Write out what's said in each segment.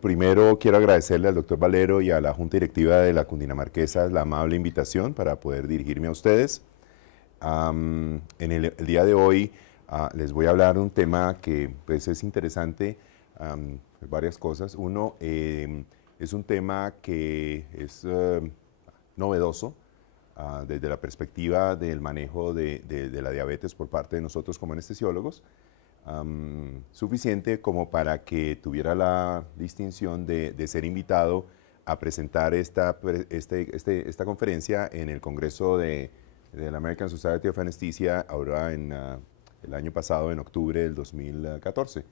primero quiero agradecerle al doctor Valero y a la Junta Directiva de la Cundinamarquesa la amable invitación para poder dirigirme a ustedes. El día de hoy les voy a hablar de un tema que pues, es interesante, varias cosas. Uno, es un tema que es novedoso desde la perspectiva del manejo de la diabetes por parte de nosotros como anestesiólogos. Suficiente como para que tuviera la distinción de ser invitado a presentar esta conferencia en el Congreso de la American Society of Anesthesia, ahora en el año pasado, en octubre del 2014.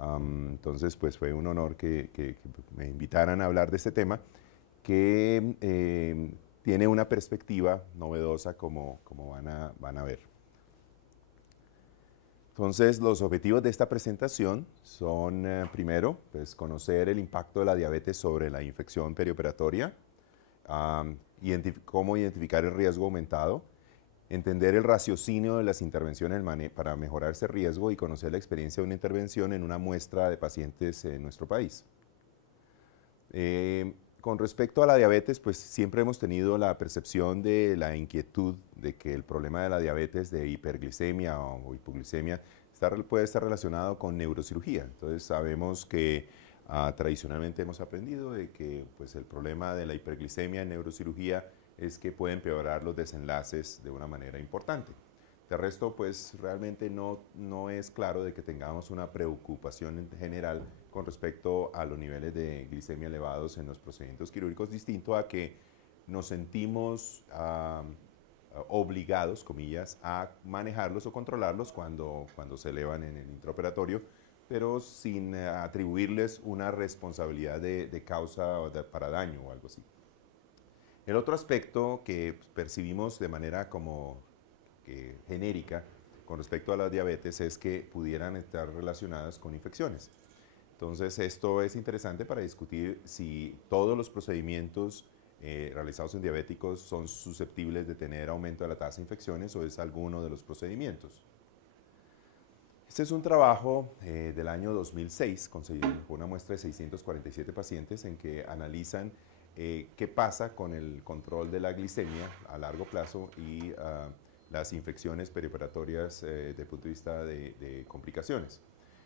Entonces, pues fue un honor que me invitaran a hablar de este tema, que tiene una perspectiva novedosa como van a ver. Entonces, los objetivos de esta presentación son, primero, pues, conocer el impacto de la diabetes sobre la infección perioperatoria, cómo identificar el riesgo aumentado, entender el raciocinio de las intervenciones para mejorar ese riesgo y conocer la experiencia de una intervención en una muestra de pacientes en nuestro país. Con respecto a la diabetes, pues siempre hemos tenido la percepción de la inquietud de que el problema de la diabetes, de hiperglicemia o hipoglicemia, puede estar relacionado con neurocirugía. Entonces sabemos que tradicionalmente hemos aprendido de que pues, el problema de la hiperglicemia en neurocirugía es que puede empeorar los desenlaces de una manera importante. De resto, pues realmente no es claro de que tengamos una preocupación en general con respecto a los niveles de glicemia elevados en los procedimientos quirúrgicos, distinto a que nos sentimos obligados, comillas, a manejarlos o controlarlos cuando se elevan en el intraoperatorio, pero sin atribuirles una responsabilidad de causa para daño o algo así. El otro aspecto que percibimos de manera como genérica con respecto a la diabetes es que pudieran estar relacionadas con infecciones. Entonces, esto es interesante para discutir si todos los procedimientos realizados en diabéticos son susceptibles de tener aumento de la tasa de infecciones o es alguno de los procedimientos. Este es un trabajo del año 2006, con una muestra de 647 pacientes en que analizan qué pasa con el control de la glicemia a largo plazo y las infecciones perioperatorias desde el punto de vista de complicaciones.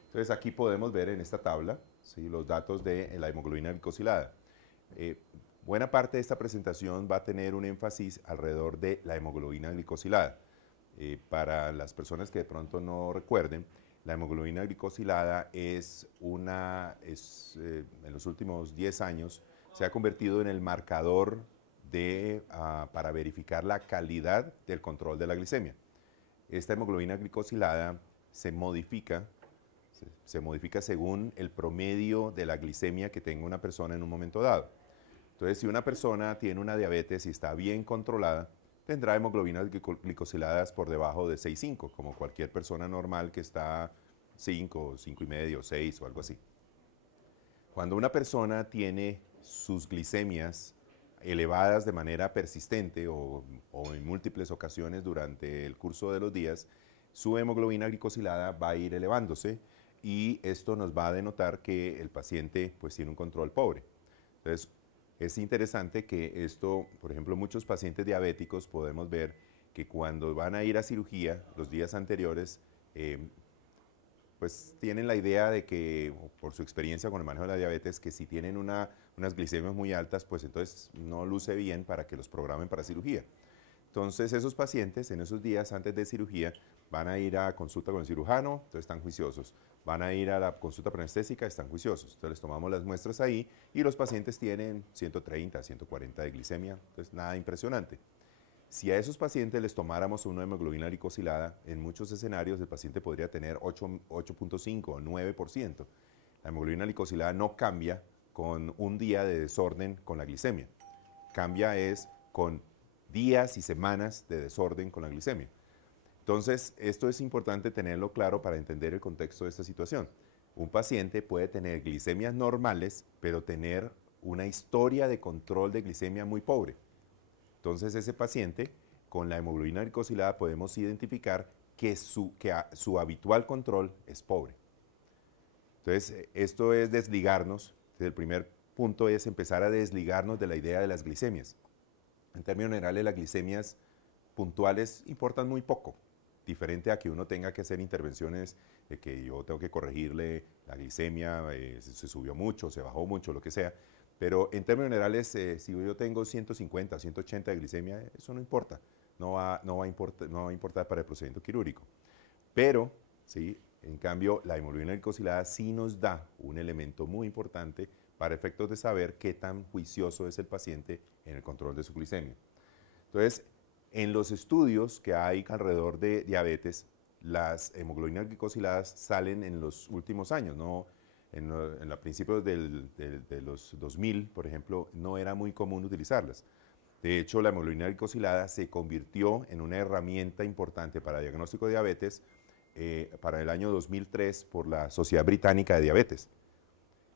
Entonces aquí podemos ver en esta tabla, ¿sí?, los datos de la hemoglobina glicosilada. Buena parte de esta presentación va a tener un énfasis alrededor de la hemoglobina glicosilada. Para las personas que de pronto no recuerden, la hemoglobina glicosilada en los últimos 10 años se ha convertido en el marcador para verificar la calidad del control de la glicemia. Esta hemoglobina glicosilada se modifica según el promedio de la glicemia que tenga una persona en un momento dado. Entonces, si una persona tiene una diabetes y está bien controlada, tendrá hemoglobinas glicosiladas por debajo de 6,5, como cualquier persona normal que está 5, 5,5, 6 o algo así. Cuando una persona tiene sus glicemias elevadas de manera persistente o en múltiples ocasiones durante el curso de los días, su hemoglobina glicosilada va a ir elevándose y esto nos va a denotar que el paciente pues, tiene un control pobre. Entonces, es interesante que esto, por ejemplo, muchos pacientes diabéticos podemos ver que cuando van a ir a cirugía los días anteriores, pues tienen la idea de que, por su experiencia con el manejo de la diabetes, que si tienen unas glicemias muy altas, pues entonces no luce bien para que los programen para cirugía. Entonces esos pacientes en esos días antes de cirugía van a ir a consulta con el cirujano, entonces están juiciosos. Van a ir a la consulta preanestésica, están juiciosos. Entonces les tomamos las muestras ahí y los pacientes tienen 130, 140 de glicemia, entonces nada impresionante. Si a esos pacientes les tomáramos una hemoglobina glicosilada, en muchos escenarios el paciente podría tener 8.5 o 9%. La hemoglobina glicosilada no cambia con un día de desorden con la glicemia. Cambia es con días y semanas de desorden con la glicemia. Entonces, esto es importante tenerlo claro para entender el contexto de esta situación. Un paciente puede tener glicemias normales, pero tener una historia de control de glicemia muy pobre. Entonces, ese paciente, con la hemoglobina glicosilada, podemos identificar que su habitual control es pobre. Entonces, esto es desligarnos El primer punto es empezar a desligarnos de la idea de las glicemias. En términos generales, las glicemias puntuales importan muy poco, diferente a que uno tenga que hacer intervenciones de que yo tengo que corregirle la glicemia, se subió mucho, se bajó mucho, lo que sea. Pero en términos generales, si yo tengo 150, 180 de glicemia, eso no importa, no va a importar para el procedimiento quirúrgico. Pero, ¿sí? En cambio, la hemoglobina glicosilada sí nos da un elemento muy importante para efectos de saber qué tan juicioso es el paciente en el control de su glicemia. Entonces, en los estudios que hay alrededor de diabetes, las hemoglobinas glicosiladas salen en los últimos años, ¿no? En principios de los 2000, por ejemplo, no era muy común utilizarlas. De hecho, la hemoglobina glicosilada se convirtió en una herramienta importante para diagnóstico de diabetes para el año 2003 por la Sociedad Británica de Diabetes.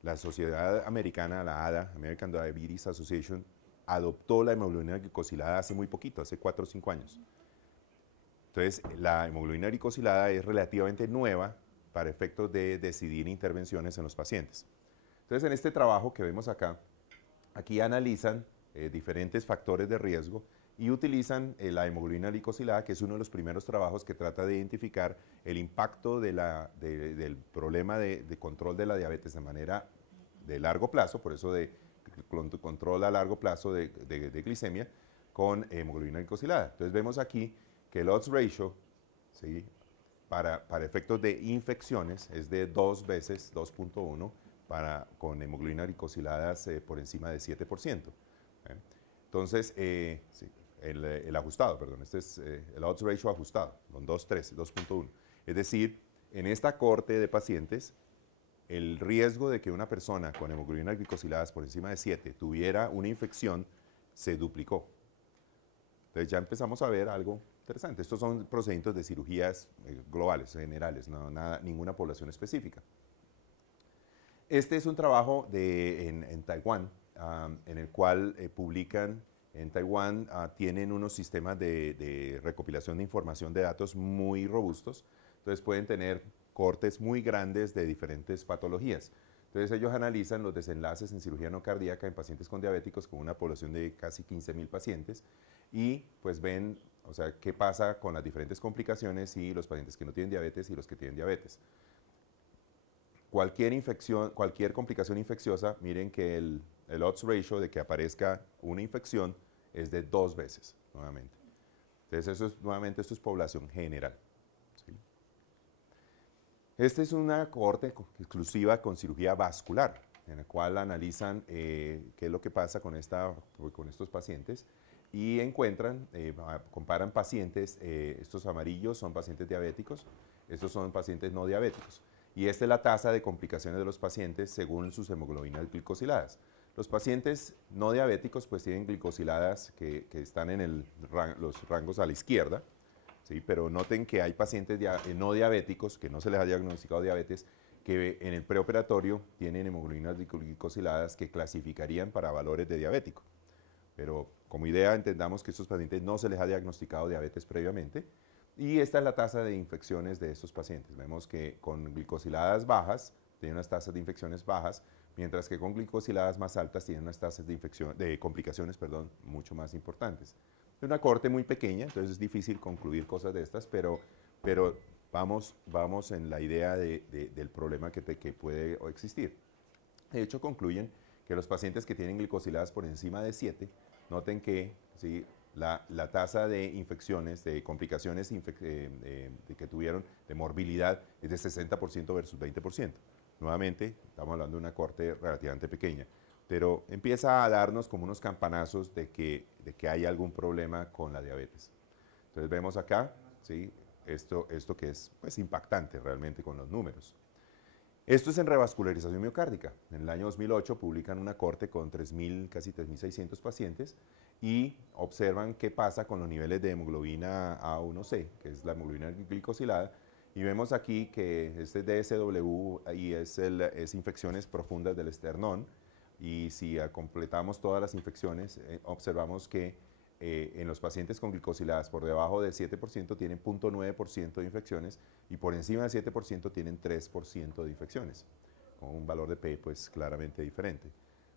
La Sociedad Americana, la ADA, American Diabetes Association, adoptó la hemoglobina glicosilada hace muy poquito, hace 4 o 5 años. Entonces, la hemoglobina glicosilada es relativamente nueva para efectos de decidir intervenciones en los pacientes. Entonces, en este trabajo que vemos acá, aquí analizan diferentes factores de riesgo y utilizan la hemoglobina glicosilada, que es uno de los primeros trabajos que trata de identificar el impacto del problema de control de la diabetes de manera de largo plazo, por eso de control a largo plazo de glicemia con hemoglobina glicosilada. Entonces vemos aquí que el odds ratio, ¿sí? para efectos de infecciones es de 2 veces 2.1 con hemoglobina glicosiladas por encima de 7%. Entonces, sí, el ajustado, perdón, este es el odds ratio ajustado, con 2.13, 2.1. Es decir, en esta cohorte de pacientes, el riesgo de que una persona con hemoglobina glicosiladas por encima de 7 tuviera una infección se duplicó. Entonces ya empezamos a ver algo interesante. Estos son procedimientos de cirugías globales, generales, ninguna población específica. Este es un trabajo en Taiwán, en el cual publican, en Taiwán tienen unos sistemas de recopilación de información de datos muy robustos, entonces pueden tener cortes muy grandes de diferentes patologías. Entonces ellos analizan los desenlaces en cirugía no cardíaca en pacientes con diabéticos con una población de casi 15.000 pacientes y pues ven, o sea, qué pasa con las diferentes complicaciones y los pacientes que no tienen diabetes y los que tienen diabetes. Cualquier infección, cualquier complicación infecciosa, miren que el odds ratio de que aparezca una infección es de 2 veces, nuevamente. Entonces, nuevamente, esto es población general. ¿Sí? Esta es una cohorte exclusiva con cirugía vascular, en la cual analizan qué es lo que pasa con estos pacientes y encuentran, comparan pacientes, estos amarillos son pacientes diabéticos, estos son pacientes no diabéticos. Y esta es la tasa de complicaciones de los pacientes según sus hemoglobinas glicosiladas. Los pacientes no diabéticos pues tienen glicosiladas que están en los rangos a la izquierda, ¿sí? Pero noten que hay pacientes no diabéticos que no se les ha diagnosticado diabetes que en el preoperatorio tienen hemoglobinas glicosiladas que clasificarían para valores de diabético. Pero como idea entendamos que a estos pacientes no se les ha diagnosticado diabetes previamente. Y esta es la tasa de infecciones de estos pacientes. Vemos que con glicosiladas bajas tienen unas tasas de infecciones bajas, mientras que con glicosiladas más altas tienen unas tasas de complicaciones mucho más importantes. Es una cohorte muy pequeña, entonces es difícil concluir cosas de estas, pero vamos en la idea del problema que puede existir. De hecho, concluyen que los pacientes que tienen glicosiladas por encima de 7, noten que ¿sí? La tasa de infecciones, de complicaciones que tuvieron, de morbilidad, es de 60% versus 20%. Nuevamente, estamos hablando de una cohorte relativamente pequeña, pero empieza a darnos como unos campanazos de que hay algún problema con la diabetes. Entonces vemos acá, ¿sí? esto que es pues, impactante realmente con los números. Esto es en revascularización miocárdica. En el año 2008 publican una cohorte con 3.000, casi 3.600 pacientes y observan qué pasa con los niveles de hemoglobina A1C, que es la hemoglobina glicosilada, y vemos aquí que este es DSW y es infecciones profundas del esternón, y si completamos todas las infecciones, observamos que en los pacientes con glicosiladas por debajo del 7% tienen 0.9% de infecciones y por encima del 7% tienen 3% de infecciones. con un valor de P pues claramente diferente.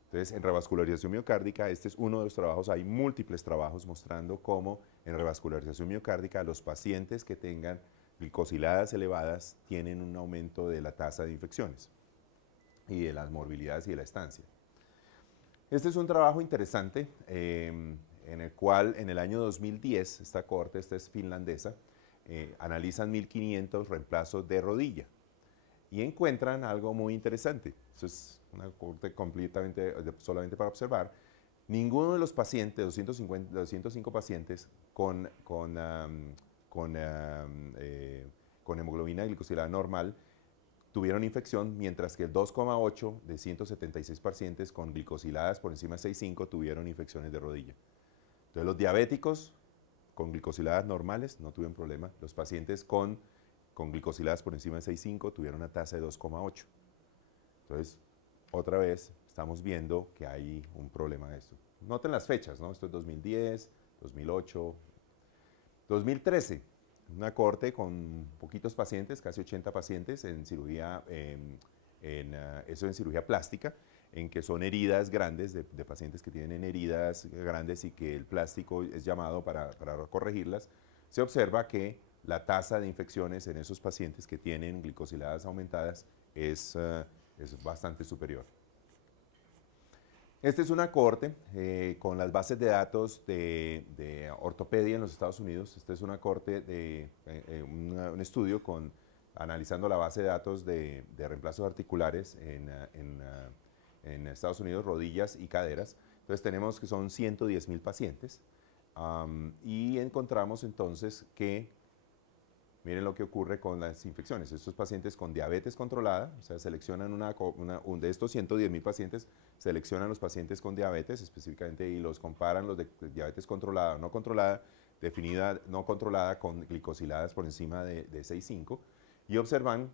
Entonces, en revascularización miocárdica, este es uno de los trabajos, hay múltiples trabajos mostrando cómo en revascularización miocárdica los pacientes que tengan glicosiladas elevadas tienen un aumento de la tasa de infecciones y de las morbilidades y de la estancia. Este es un trabajo interesante en el cual en el año 2010, esta cohorte, esta es finlandesa, analizan 1500 reemplazos de rodilla y encuentran algo muy interesante. Eso es una cohorte completamente, solamente para observar. Ninguno de los pacientes, 205 pacientes con hemoglobina glicosilada normal, tuvieron infección, mientras que el 2,8 de 176 pacientes con glicosiladas por encima de 6,5 tuvieron infecciones de rodilla. Entonces, los diabéticos con glicosiladas normales no tuvieron problema. Los pacientes con glicosiladas por encima de 6,5 tuvieron una tasa de 2,8. Entonces, otra vez estamos viendo que hay un problema de esto. Noten las fechas, ¿no? Esto es 2010, 2008, 2013. Una cohorte con poquitos pacientes, casi 80 pacientes en cirugía, eso en cirugía plástica, en que son heridas grandes de pacientes que tienen heridas grandes y que el plástico es llamado para corregirlas. Se observa que la tasa de infecciones en esos pacientes que tienen glicosiladas aumentadas es bastante superior. Esta es una cohorte con las bases de datos de ortopedia en los Estados Unidos. Esta es una cohorte de un estudio analizando la base de datos de reemplazos articulares en Estados Unidos, rodillas y caderas. Entonces tenemos que son 110,000 pacientes y encontramos entonces que, miren lo que ocurre con las infecciones. Estos pacientes con diabetes controlada, o sea, seleccionan de estos 110,000 pacientes, seleccionan los pacientes con diabetes específicamente y los comparan los de diabetes controlada o no controlada, definida no controlada con glicosiladas por encima de 6,5 y observan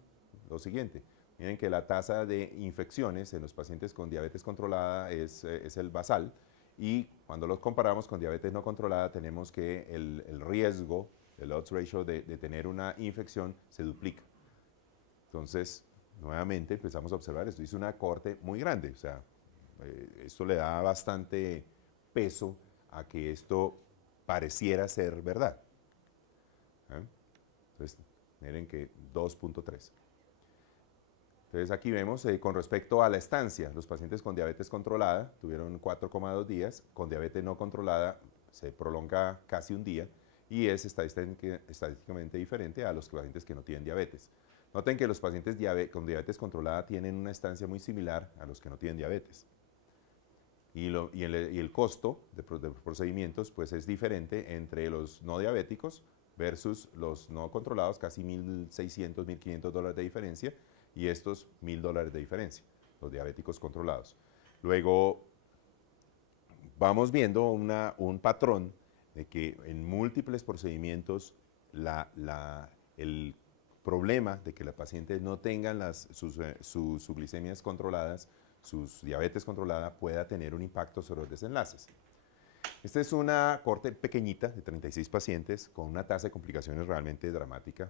lo siguiente. Miren que la tasa de infecciones en los pacientes con diabetes controlada es el basal y cuando los comparamos con diabetes no controlada tenemos que el riesgo, el odds ratio de tener una infección se duplica. Entonces, nuevamente empezamos a observar esto. Es una cohorte muy grande, o sea, esto le da bastante peso a que esto pareciera ser verdad. Entonces, miren que 2,3. Entonces aquí vemos con respecto a la estancia, los pacientes con diabetes controlada tuvieron 4,2 días, con diabetes no controlada se prolonga casi un día y es estadísticamente diferente a los pacientes que no tienen diabetes. Noten que los pacientes con diabetes controlada tienen una estancia muy similar a los que no tienen diabetes. Y el costo de procedimientos pues es diferente entre los no diabéticos versus los no controlados, casi $1,600, $1,500 de diferencia, y estos $1,000 de diferencia, los diabéticos controlados. Luego vamos viendo un patrón de que en múltiples procedimientos el problema de que los pacientes no tengan sus glicemias controladas, sus diabetes controlada, pueda tener un impacto sobre los desenlaces. Esta es una cohorte pequeñita de 36 pacientes con una tasa de complicaciones realmente dramática.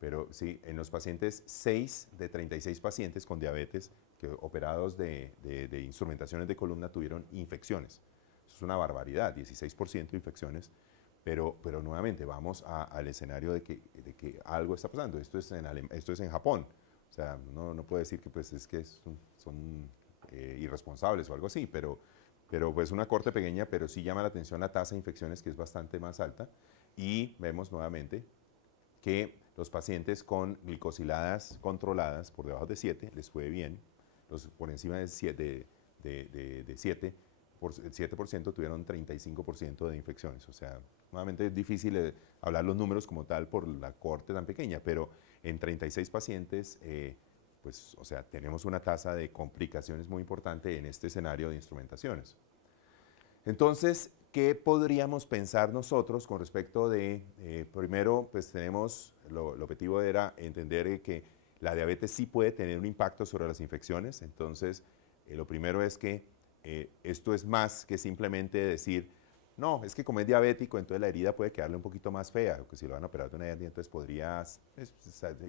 Pero sí, en los pacientes, 6 de 36 pacientes con diabetes que operados de instrumentaciones de columna tuvieron infecciones. Eso es una barbaridad, 16% de infecciones, pero nuevamente vamos al escenario de que algo está pasando. Esto es en Japón. O sea, no puede decir que pues, es que son irresponsables o algo así, pero pues una cohorte pequeña, pero sí llama la atención la tasa de infecciones que es bastante más alta y vemos nuevamente que los pacientes con glicosiladas controladas por debajo de 7 les fue bien, los por encima de 7, el 7% tuvieron 35% de infecciones. O sea, nuevamente es difícil hablar los números como tal por la cohorte tan pequeña, pero en 36 pacientes, pues, o sea, tenemos una tasa de complicaciones muy importante en este escenario de instrumentaciones. Entonces, ¿qué podríamos pensar nosotros con respecto de, primero, pues tenemos, el objetivo era entender que la diabetes sí puede tener un impacto sobre las infecciones, entonces lo primero es que esto es más que simplemente decir, no, es que como es diabético, entonces la herida puede quedarle un poquito más fea, o que si lo van a operar de una hernia, entonces podría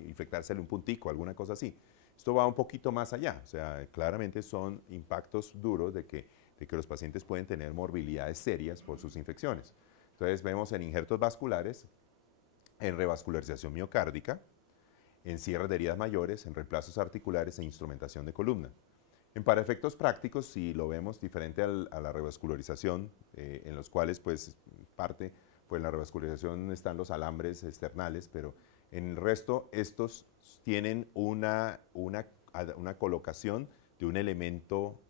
infectársele un puntico, alguna cosa así. Esto va un poquito más allá, o sea, claramente son impactos duros de que los pacientes pueden tener morbilidades serias por sus infecciones. Entonces vemos en injertos vasculares, en revascularización miocárdica, en cierre de heridas mayores, en reemplazos articulares e instrumentación de columna. Para efectos prácticos, si lo vemos diferente a la revascularización, en los cuales pues parte, pues en la revascularización están los alambres externales, pero en el resto estos tienen una colocación de un elemento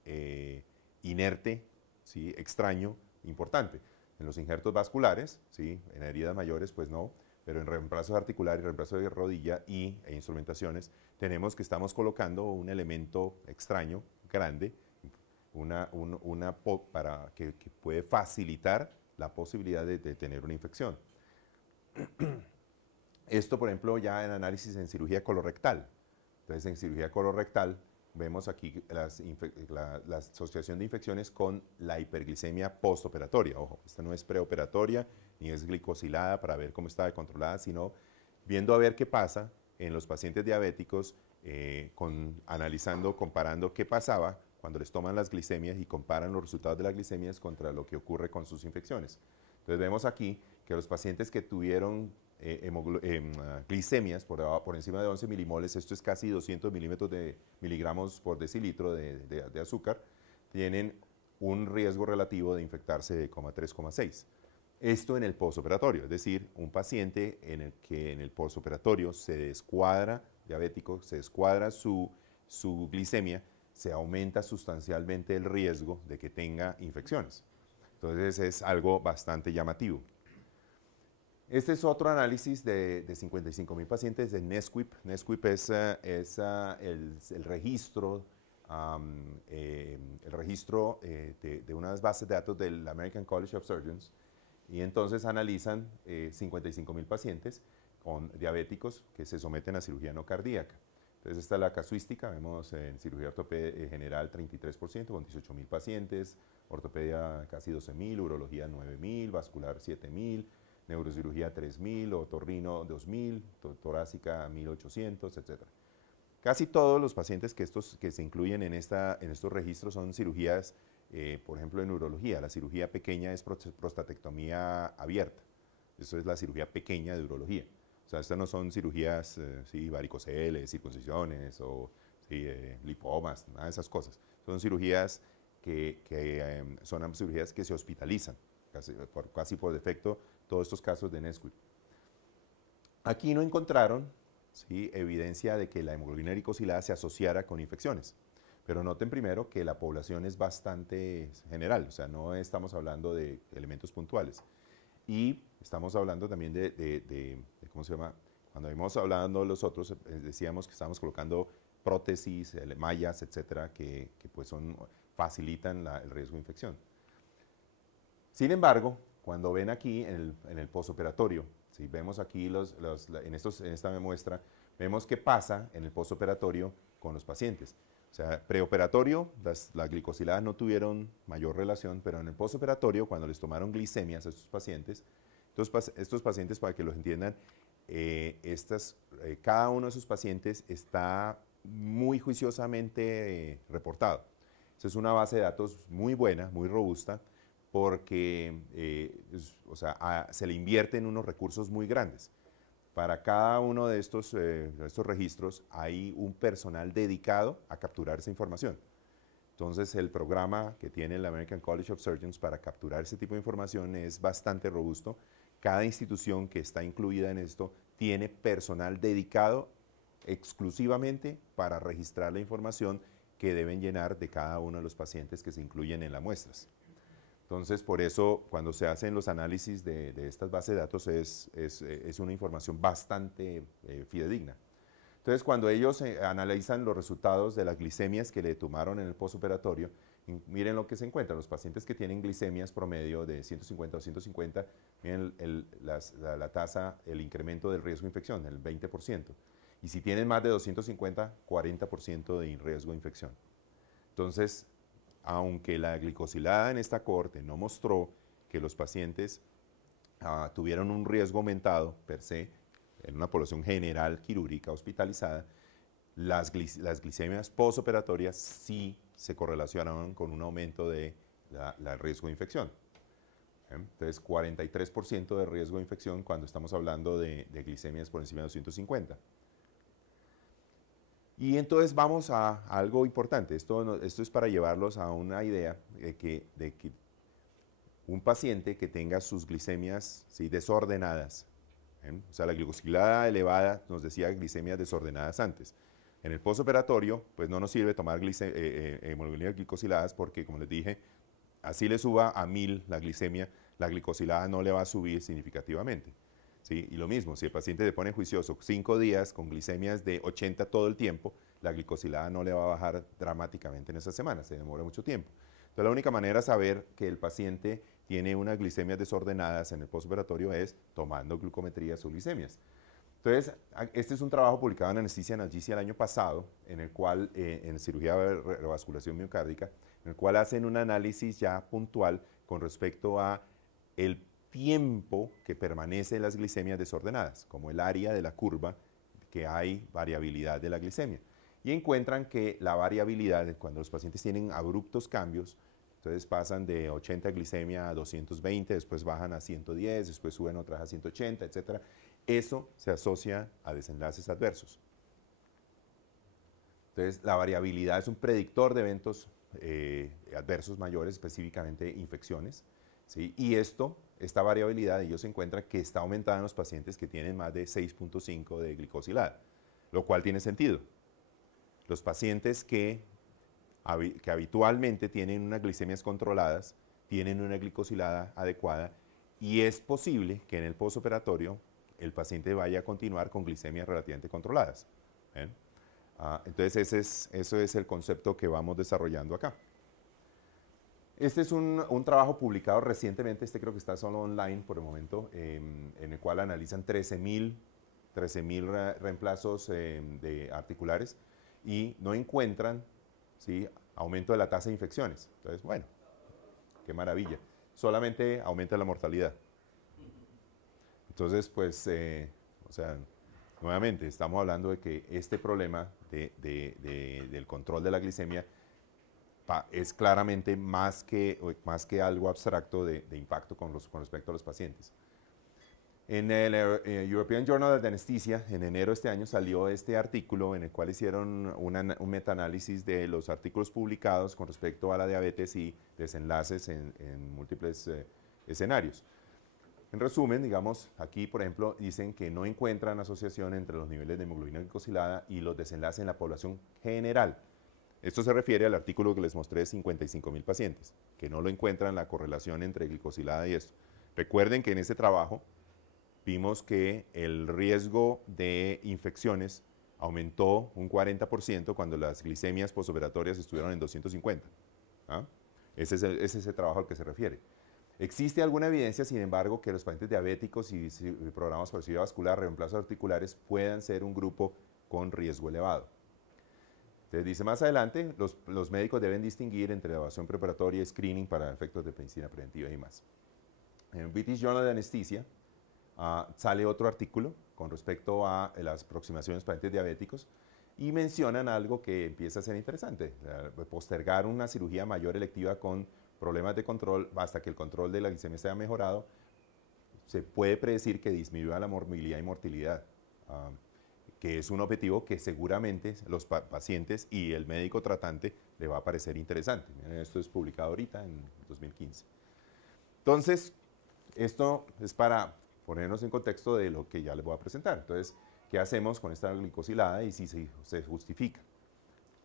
inerte, ¿sí? Extraño, importante. En los injertos vasculares, ¿sí? En heridas mayores, pues no, pero en reemplazos articulares, reemplazo de rodilla e instrumentaciones, tenemos que estamos colocando un elemento extraño, grande, que puede facilitar la posibilidad de tener una infección. Esto, por ejemplo, ya en análisis en cirugía colorectal. Entonces, en cirugía colorectal vemos aquí la asociación de infecciones con la hiperglicemia postoperatoria. Ojo, esta no es preoperatoria ni es glicosilada para ver cómo está controlada, sino viendo a ver qué pasa en los pacientes diabéticos, analizando, comparando qué pasaba cuando les toman las glicemias y comparan los resultados de las glicemias contra lo que ocurre con sus infecciones. Entonces vemos aquí que los pacientes que tuvieron glicemias por encima de 11 milimoles, esto es casi 200 miligramos por decilitro de azúcar, tienen un riesgo relativo de infectarse de 3,6. Esto en el postoperatorio, es decir, un paciente en el que en el postoperatorio se descuadra, diabético, se descuadra su glicemia, se aumenta sustancialmente el riesgo de que tenga infecciones. Entonces es algo bastante llamativo. Este es otro análisis de 55,000 pacientes de NSQIP. NSQIP es el registro, de unas bases de datos del American College of Surgeons, y entonces analizan 55,000 pacientes con diabéticos que se someten a cirugía no cardíaca. Entonces esta es la casuística, vemos en cirugía ortopedia general 33% con 18,000 pacientes, ortopedia casi 12,000, urología 9,000, vascular 7,000, neurocirugía 3,000, otorrino 2,000, torácica 1,800, etc. Casi todos los pacientes que se incluyen en estos registros son cirugías, por ejemplo, en urología. La cirugía pequeña es prostatectomía abierta. Eso es la cirugía pequeña de urología. O sea, estas no son cirugías, sí, varicoceles, circuncisiones o sí, lipomas, nada de esas cosas. Son cirugías son cirugías que se hospitalizan, casi por defecto, todos estos casos de NSQIP. Aquí no encontraron, ¿sí?, evidencia de que la hemoglobina glicosilada se asociara con infecciones. Pero noten primero que la población es bastante general, o sea, no estamos hablando de elementos puntuales. Y estamos hablando también ¿cómo se llama? Cuando hemos hablado los otros, decíamos que estábamos colocando prótesis, mallas, etcétera, que pues facilitan el riesgo de infección. Sin embargo, cuando ven aquí en el postoperatorio, si vemos aquí en esta muestra, vemos qué pasa en el postoperatorio con los pacientes. O sea, preoperatorio, las glicosiladas no tuvieron mayor relación, pero en el postoperatorio, cuando les tomaron glicemias a estos pacientes, para que los entiendan, cada uno de esos pacientes está muy juiciosamente reportado. Esa es una base de datos muy buena, muy robusta, porque se le invierten unos recursos muy grandes. Para cada uno de estos registros hay un personal dedicado a capturar esa información. Entonces, el programa que tiene el American College of Surgeons para capturar ese tipo de información es bastante robusto. Cada institución que está incluida en esto tiene personal dedicado exclusivamente para registrar la información que deben llenar de cada uno de los pacientes que se incluyen en las muestras. Entonces, por eso, cuando se hacen los análisis de estas bases de datos, es una información bastante fidedigna. Entonces, cuando ellos analizan los resultados de las glicemias que le tomaron en el postoperatorio, miren lo que se encuentra. Los pacientes que tienen glicemias promedio de 150 o 150, miren la tasa, el incremento del riesgo de infección, el 20%. Y si tienen más de 250, 40% de riesgo de infección. Entonces, aunque la glicosilada en esta cohorte no mostró que los pacientes tuvieron un riesgo aumentado per se, en una población general quirúrgica hospitalizada, las glicemias postoperatorias sí se correlacionaban con un aumento de riesgo de infección. Entonces, 43% de riesgo de infección cuando estamos hablando de glicemias por encima de 250. Y entonces vamos a algo importante. Esto es para llevarlos a una idea de que un paciente que tenga sus glicemias, ¿sí?, desordenadas, o sea, la glicosilada elevada, nos decía glicemias desordenadas antes. En el postoperatorio, pues no nos sirve tomar hemoglobina glicosiladas porque, como les dije, así le suba a 1000 la glicemia, la glicosilada no le va a subir significativamente. ¿Sí? Y lo mismo, si el paciente se pone juicioso 5 días con glicemias de 80 todo el tiempo, la glicosilada no le va a bajar dramáticamente en esa semana, se demora mucho tiempo. Entonces, la única manera de saber que el paciente tiene unas glicemias desordenadas en el postoperatorio es tomando glucometrías o glicemias. Entonces, este es un trabajo publicado en Anesthesia Analgesia el año pasado, en el cual, en cirugía de revasculación miocárdica, en el cual hacen un análisis ya puntual con respecto a el tiempo que permanece las glicemias desordenadas, como el área de la curva que hay variabilidad de la glicemia. Y encuentran que la variabilidad, cuando los pacientes tienen abruptos cambios, entonces pasan de 80 glicemia a 220, después bajan a 110, después suben otras a 180, etc. Eso se asocia a desenlaces adversos. Entonces, la variabilidad es un predictor de eventos adversos mayores, específicamente infecciones, ¿sí? Y esta variabilidad, ellos encuentran que está aumentada en los pacientes que tienen más de 6.5 de glicosilada, lo cual tiene sentido. Los pacientes que habitualmente tienen unas glicemias controladas, tienen una glicosilada adecuada, y es posible que en el postoperatorio el paciente vaya a continuar con glicemias relativamente controladas. Entonces, eso es el concepto que vamos desarrollando acá. Este es un trabajo publicado recientemente, este creo que está solo online por el momento, en el cual analizan 13.000 reemplazos de articulares y no encuentran, ¿sí?, aumento de la tasa de infecciones. Entonces, bueno, qué maravilla. Solamente aumenta la mortalidad. Entonces, pues, o sea, nuevamente estamos hablando de que este problema del control de la glicemia es claramente más que algo abstracto de impacto con respecto a los pacientes. En el European Journal of Anesthesia, en enero de este año, salió este artículo en el cual hicieron un metaanálisis de los artículos publicados con respecto a la diabetes y desenlaces en múltiples escenarios. En resumen, digamos, aquí, por ejemplo, dicen que no encuentran asociación entre los niveles de hemoglobina glicosilada y los desenlaces en la población general. Esto se refiere al artículo que les mostré de 55.000 pacientes, que no lo encuentran la correlación entre glicosilada y esto. Recuerden que en este trabajo vimos que el riesgo de infecciones aumentó un 40% cuando las glicemias postoperatorias estuvieron en 250. ¿Ah? Ese es el trabajo al que se refiere. Existe alguna evidencia, sin embargo, que los pacientes diabéticos y programados por cirugía vascular, reemplazos articulares, puedan ser un grupo con riesgo elevado. Entonces dice más adelante, los médicos deben distinguir entre evaluación preparatoria y screening para efectos de medicina preventiva y más. En el British Journal of Anesthesia sale otro artículo con respecto a las aproximaciones para pacientes diabéticos y mencionan algo que empieza a ser interesante, postergar una cirugía mayor electiva con problemas de control hasta que el control de la glicemia sea mejorado. Se puede predecir que disminuya la morbilidad y mortalidad, que es un objetivo que seguramente los pacientes y el médico tratante le va a parecer interesante. Esto es publicado ahorita en 2015. Entonces, esto es para ponernos en contexto de lo que ya les voy a presentar. Entonces, ¿qué hacemos con esta glicosilada y si se justifica?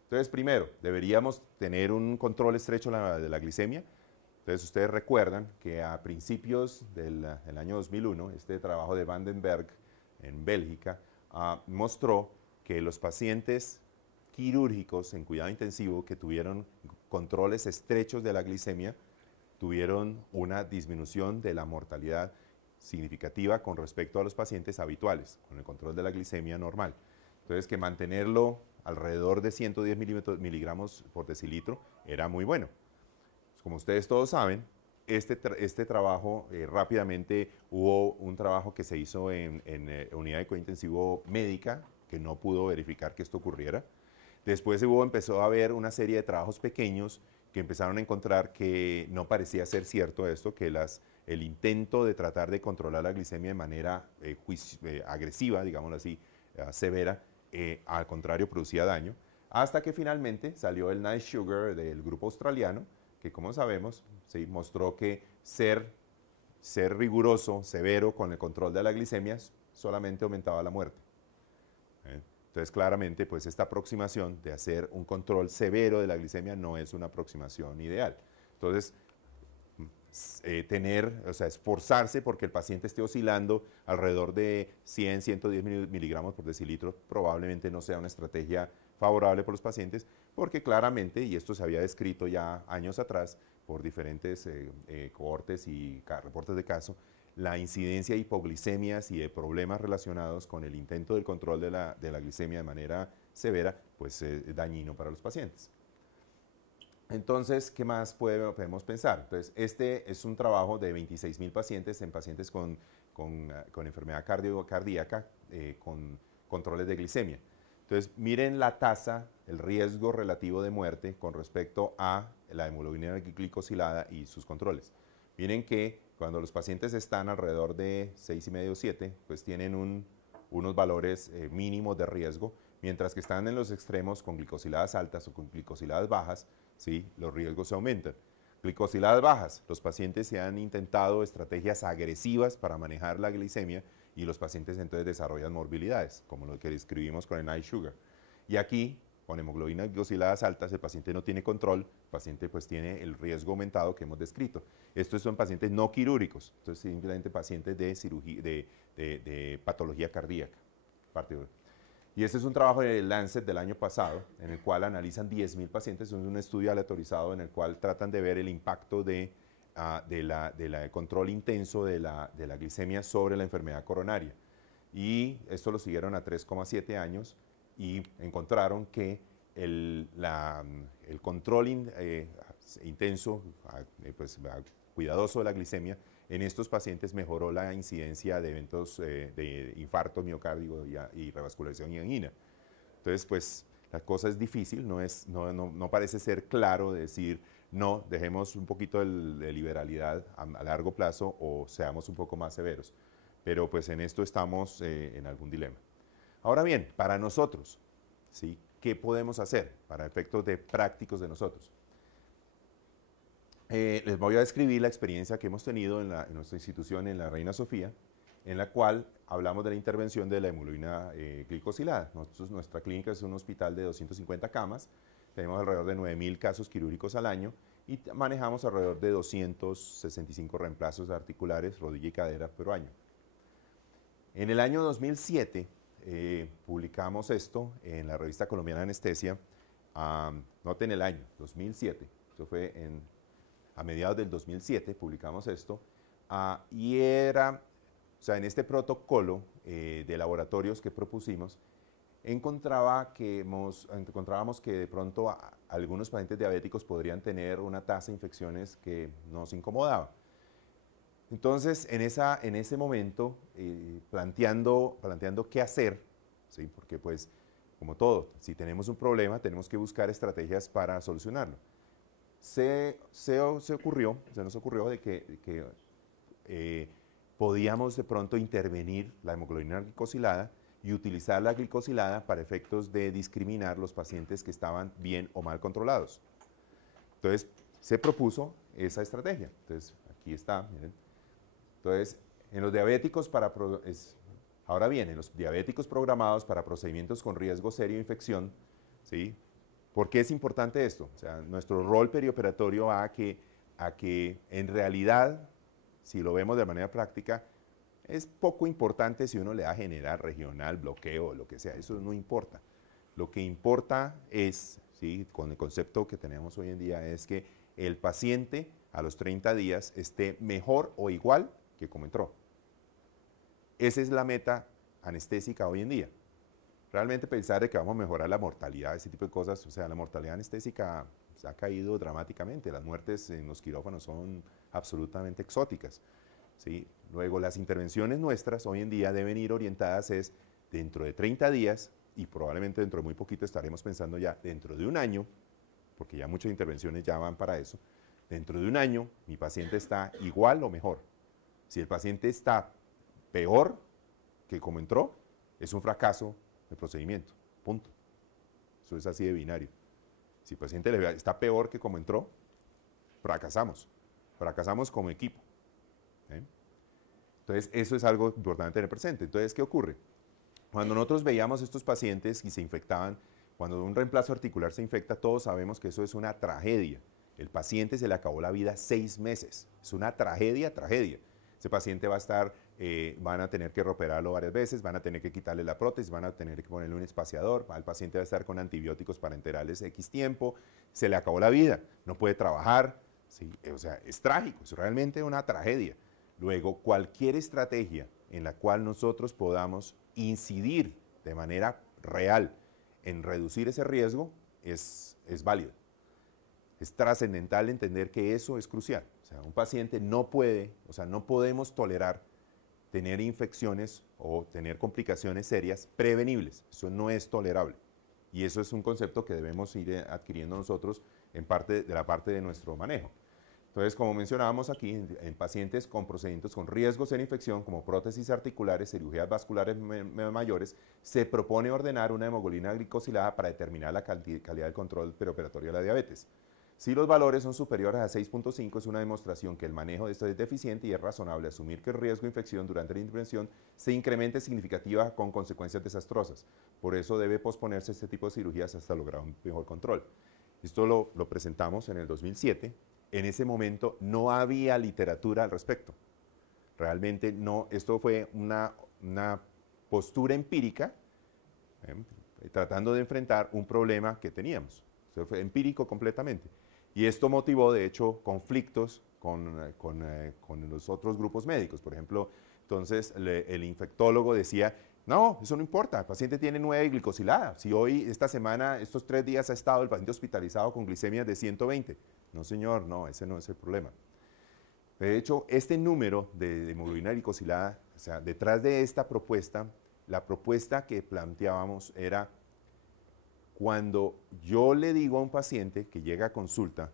Entonces, primero, deberíamos tener un control estrecho de la glicemia. Entonces, ustedes recuerdan que a principios del año 2001, este trabajo de Vandenberg en Bélgica mostró que los pacientes quirúrgicos en cuidado intensivo que tuvieron controles estrechos de la glicemia tuvieron una disminución de la mortalidad significativa con respecto a los pacientes habituales, con el control de la glicemia normal. Entonces, que mantenerlo alrededor de 110 miligramos por decilitro era muy bueno. Como ustedes todos saben, este trabajo, rápidamente hubo un trabajo que se hizo en unidad de cuidado intensivo médica, que no pudo verificar que esto ocurriera. Después empezó a haber una serie de trabajos pequeños que empezaron a encontrar que no parecía ser cierto esto, que el intento de tratar de controlar la glicemia de manera agresiva, digámoslo así, severa, al contrario producía daño, hasta que finalmente salió el Nice Sugar del grupo australiano, que como sabemos, ¿sí?, mostró que ser riguroso, severo con el control de la glicemia solamente aumentaba la muerte. Entonces, claramente, pues esta aproximación de hacer un control severo de la glicemia no es una aproximación ideal. Entonces, o sea, esforzarse porque el paciente esté oscilando alrededor de 100, 110 miligramos por decilitro probablemente no sea una estrategia favorable para los pacientes, porque claramente, y esto se había descrito ya años atrás por diferentes cohortes y reportes de caso, la incidencia de hipoglicemias y de problemas relacionados con el intento del control de la glicemia de manera severa, pues es dañino para los pacientes. Entonces, ¿qué más podemos pensar? Entonces, este es un trabajo de 26.000 pacientes en pacientes con enfermedad cardíaca, con controles de glicemia. Entonces, miren la tasa, el riesgo relativo de muerte con respecto a la hemoglobina glicosilada y sus controles. Miren que cuando los pacientes están alrededor de 6,5 o 7, pues tienen unos valores mínimos de riesgo, mientras que están en los extremos con glicosiladas altas o con glicosiladas bajas, ¿sí?, los riesgos se aumentan. Glicosiladas bajas, los pacientes se han intentado estrategias agresivas para manejar la glicemia y los pacientes entonces desarrollan morbilidades, como lo que describimos con el Nice Sugar. Y aquí, con hemoglobina glicosiladas altas, el paciente no tiene control, el paciente pues tiene el riesgo aumentado que hemos descrito. Estos son pacientes no quirúrgicos, entonces simplemente pacientes de cirugía, de patología cardíaca. Y este es un trabajo de Lancet del año pasado, en el cual analizan 10.000 pacientes, es un estudio aleatorizado en el cual tratan de ver el impacto del control intenso de la glicemia sobre la enfermedad coronaria. Y esto lo siguieron a 3,7 años y encontraron que el control intenso, cuidadoso de la glicemia, en estos pacientes mejoró la incidencia de eventos de infarto miocárdico y revascularización y angina. Entonces, pues, la cosa es difícil, no parece ser claro decir, no, dejemos un poquito de liberalidad a largo plazo o seamos un poco más severos. Pero, pues, en esto estamos en algún dilema. Ahora bien, para nosotros, ¿sí?, ¿qué podemos hacer para efectos prácticos de nosotros? Les voy a describir la experiencia que hemos tenido en nuestra institución, en la Reina Sofía, en la cual hablamos de la intervención de la hemoglobina glicosilada. Nuestra clínica es un hospital de 250 camas, tenemos alrededor de 9.000 casos quirúrgicos al año y manejamos alrededor de 265 reemplazos articulares, rodilla y cadera por año. En el año 2007 publicamos esto en la revista colombiana de anestesia, noten el año, 2007, eso fue a mediados del 2007 publicamos esto, y era, o sea, en este protocolo de laboratorios que propusimos, encontrábamos que de pronto algunos pacientes diabéticos podrían tener una tasa de infecciones que nos incomodaba. Entonces, en ese momento, planteando qué hacer, ¿sí?, porque pues, como todo, si tenemos un problema, tenemos que buscar estrategias para solucionarlo. Se nos ocurrió de que podíamos de pronto intervenir la hemoglobina glicosilada y utilizar la glicosilada para efectos de discriminar los pacientes que estaban bien o mal controlados. Entonces, se propuso esa estrategia. Entonces, aquí está, miren. Entonces, en los diabéticos ahora bien, en los diabéticos programados para procedimientos con riesgo serio de infección, ¿sí?, ¿por qué es importante esto? O sea, nuestro rol perioperatorio va a que en realidad, si lo vemos de manera práctica, es poco importante si uno le da general, regional, bloqueo, lo que sea, eso no importa. Lo que importa es, ¿sí?, con el concepto que tenemos hoy en día, es que el paciente a los 30 días esté mejor o igual que como entró. Esa es la meta anestésica hoy en día. Realmente pensar de que vamos a mejorar la mortalidad, ese tipo de cosas, o sea, la mortalidad anestésica se ha caído dramáticamente, las muertes en los quirófanos son absolutamente exóticas, ¿sí? Luego, las intervenciones nuestras hoy en día deben ir orientadas dentro de 30 días, y probablemente dentro de muy poquito estaremos pensando ya dentro de un año, porque ya muchas intervenciones ya van para eso, dentro de un año mi paciente está igual o mejor. Si el paciente está peor que como entró, es un fracaso del procedimiento, punto. Eso es así de binario. Si el paciente está peor que como entró, fracasamos como equipo. ¿Eh? Entonces, eso es algo importante tener presente. Entonces, ¿qué ocurre? Cuando nosotros veíamos estos pacientes y se infectaban, cuando un reemplazo articular se infecta, todos sabemos que eso es una tragedia. El paciente se le acabó la vida 6 meses. Es una tragedia, tragedia. Ese paciente va a estar, van a tener que reoperarlo varias veces, van a tener que quitarle la prótesis, van a tener que ponerle un espaciador, el paciente va a estar con antibióticos parenterales X tiempo, se le acabó la vida, no puede trabajar, ¿sí? O sea, es trágico, es realmente una tragedia. Luego, cualquier estrategia en la cual nosotros podamos incidir de manera real en reducir ese riesgo es válida. Es trascendental entender que eso es crucial. O sea, un paciente no puede, o sea, no podemos tolerar tener infecciones o tener complicaciones serias prevenibles. Eso no es tolerable. Y eso es un concepto que debemos ir adquiriendo nosotros en parte de la parte de nuestro manejo. Entonces, como mencionábamos aquí, en pacientes con procedimientos con riesgos en infección, como prótesis articulares, cirugías vasculares mayores, se propone ordenar una hemoglobina glicosilada para determinar la calidad del control preoperatorio de la diabetes. Si los valores son superiores a 6.5, es una demostración que el manejo de esto es deficiente y es razonable asumir que el riesgo de infección durante la intervención se incremente significativa con consecuencias desastrosas. Por eso debe posponerse este tipo de cirugías hasta lograr un mejor control. Esto lo presentamos en el 2007. En ese momento no había literatura al respecto. Realmente no, esto fue una postura empírica, tratando de enfrentar un problema que teníamos. Esto fue empírico completamente. Y esto motivó, de hecho, conflictos con los otros grupos médicos. Por ejemplo, entonces el infectólogo decía, no, eso no importa, el paciente tiene 9 glicosilada. Si hoy, esta semana, estos 3 días ha estado el paciente hospitalizado con glicemias de 120. No, señor, no, ese no es el problema. De hecho, este número de hemoglobina glicosilada, o sea, detrás de esta propuesta, la propuesta que planteábamos era cuando yo le digo a un paciente que llega a consulta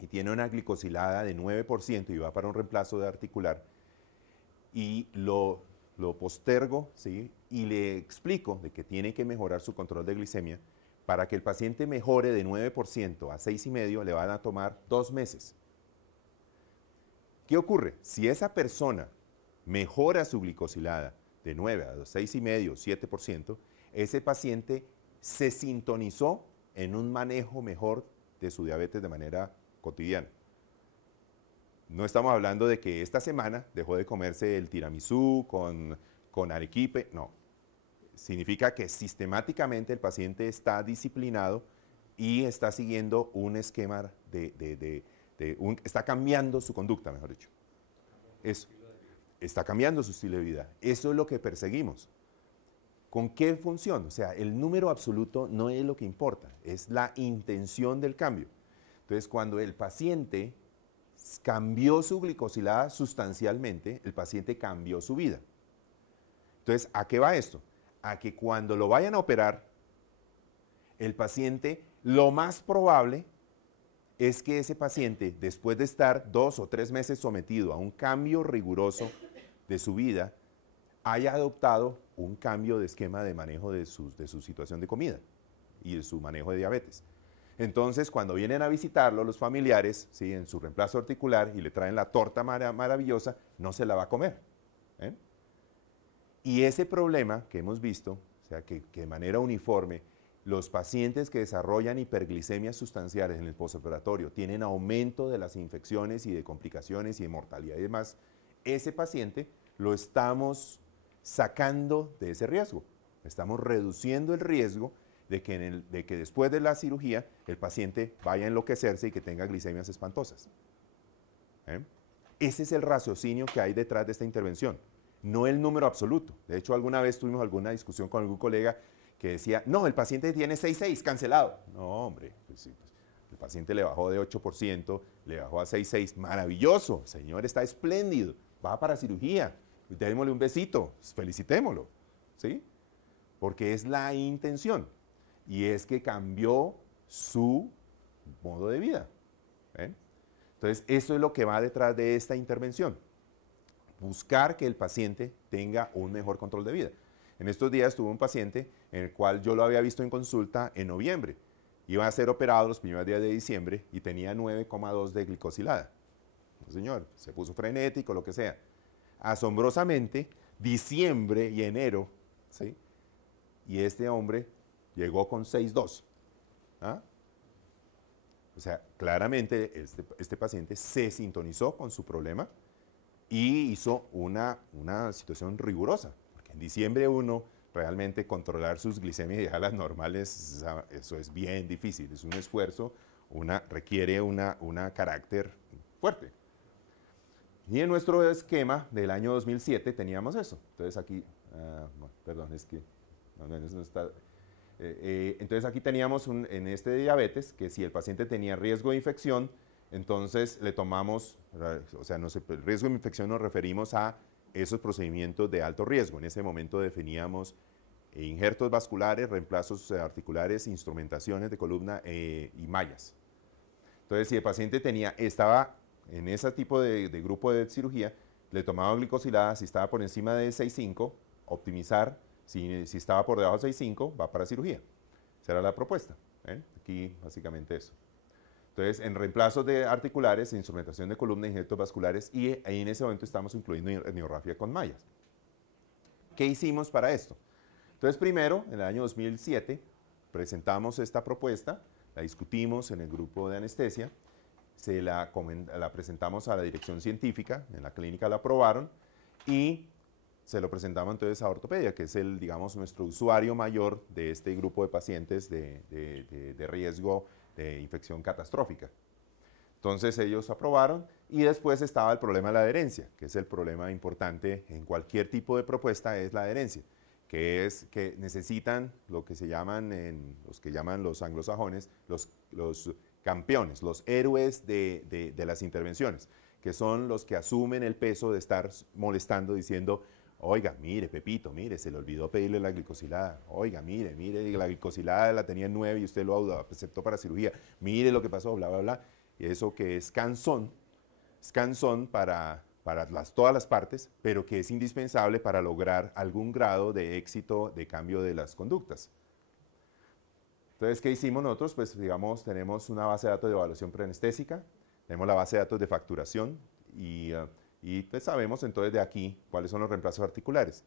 y tiene una glicosilada de 9% y va para un reemplazo de articular y lo postergo, ¿sí? Y le explico de que tiene que mejorar su control de glicemia, para que el paciente mejore de 9% a 6,5 le van a tomar 2 meses. ¿Qué ocurre? Si esa persona mejora su glicosilada de 9 a 6,5, 7%, ese paciente se sintonizó en un manejo mejor de su diabetes de manera cotidiana. No estamos hablando de que esta semana dejó de comerse el tiramisú con arequipe, no. Significa que sistemáticamente el paciente está disciplinado y está siguiendo un esquema está cambiando su conducta, mejor dicho. Eso, está cambiando su estilo de vida. Eso es lo que perseguimos. ¿Con qué función? O sea, el número absoluto no es lo que importa, es la intención del cambio. Entonces, cuando el paciente cambió su glicosilada sustancialmente, el paciente cambió su vida. Entonces, ¿a qué va esto? A que cuando lo vayan a operar, el paciente, lo más probable es que ese paciente, después de estar 2 o 3 meses sometido a un cambio riguroso de su vida, haya adoptado un cambio de esquema de manejo de su situación de comida y de su manejo de diabetes. Entonces, cuando vienen a visitarlo los familiares, ¿sí? En su reemplazo articular y le traen la torta maravillosa, no se la va a comer. ¿Eh? Y ese problema que hemos visto, o sea, que de manera uniforme, los pacientes que desarrollan hiperglicemias sustanciales en el postoperatorio tienen aumento de las infecciones y de complicaciones y de mortalidad y demás, ese paciente lo estamos sacando de ese riesgo. Estamos reduciendo el riesgo de que después de la cirugía el paciente vaya a enloquecerse y que tenga glicemias espantosas. Ese es el raciocinio que hay detrás de esta intervención, no el número absoluto. De hecho, alguna vez tuvimos alguna discusión con algún colega que decía, no, el paciente tiene 6,6, cancelado. No, hombre, pues sí, pues, el paciente le bajó de 8%, le bajó a 6,6, maravilloso, el señor está espléndido, va para cirugía, démosle un besito, felicitémoslo, ¿sí? porque es la intención, y es que cambió su modo de vida. ¿Ven? Entonces, eso es lo que va detrás de esta intervención, buscar que el paciente tenga un mejor control de vida. En estos días tuve un paciente en el cual yo lo había visto en consulta en noviembre. Iba a ser operado los primeros días de diciembre y tenía 9,2 de glicosilada. Señor, se puso frenético, lo que sea. Asombrosamente, diciembre y enero, ¿sí? Y este hombre llegó con 6,2. ¿Ah? O sea, claramente este paciente se sintonizó con su problema y hizo una situación rigurosa. Porque en diciembre uno realmente controlar sus glicemias y dejarlas normales, eso es bien difícil, es un esfuerzo, requiere una carácter fuerte. Y en nuestro esquema del año 2007 teníamos eso. Entonces aquí, perdón, es que no está. Entonces aquí teníamos en este diabetes que si el paciente tenía riesgo de infección, entonces le tomamos, o sea, el riesgo de infección nos referimos a esos procedimientos de alto riesgo. En ese momento definíamos injertos vasculares, reemplazos articulares, instrumentaciones de columna y mallas. Entonces, si el paciente estaba en ese tipo de grupo de cirugía, le tomaba glicosilada, si estaba por encima de 6,5, optimizar, si estaba por debajo de 6,5, va para cirugía. Esa era la propuesta. Aquí básicamente eso. Entonces, en reemplazos de articulares, instrumentación de columna, injertos vasculares, y ahí en ese momento estamos incluyendo radiografía con mallas. ¿Qué hicimos para esto? Entonces, primero, en el año 2007, presentamos esta propuesta, la discutimos en el grupo de anestesia, la presentamos a la dirección científica, en la clínica la aprobaron, y se lo presentamos entonces a ortopedia, que es digamos, nuestro usuario mayor de este grupo de pacientes de riesgo de infección catastrófica. Entonces ellos aprobaron y después estaba el problema de la adherencia, que es el problema importante en cualquier tipo de propuesta, es la adherencia, que es que necesitan lo que se llaman, los que llaman los anglosajones, los campeones, los héroes de las intervenciones, que son los que asumen el peso de estar molestando diciendo, oiga, mire, Pepito, mire, se le olvidó pedirle la glicosilada. Oiga, mire, la glicosilada la tenía en 9 y usted lo aceptó para cirugía. Mire lo que pasó, bla, bla, bla. Y eso que es cansón para todas las partes, pero que es indispensable para lograr algún grado de éxito de cambio de las conductas. Entonces, ¿qué hicimos nosotros? Pues, digamos, tenemos una base de datos de evaluación preanestésica, tenemos la base de datos de facturación y pues sabemos entonces de aquí cuáles son los reemplazos articulares.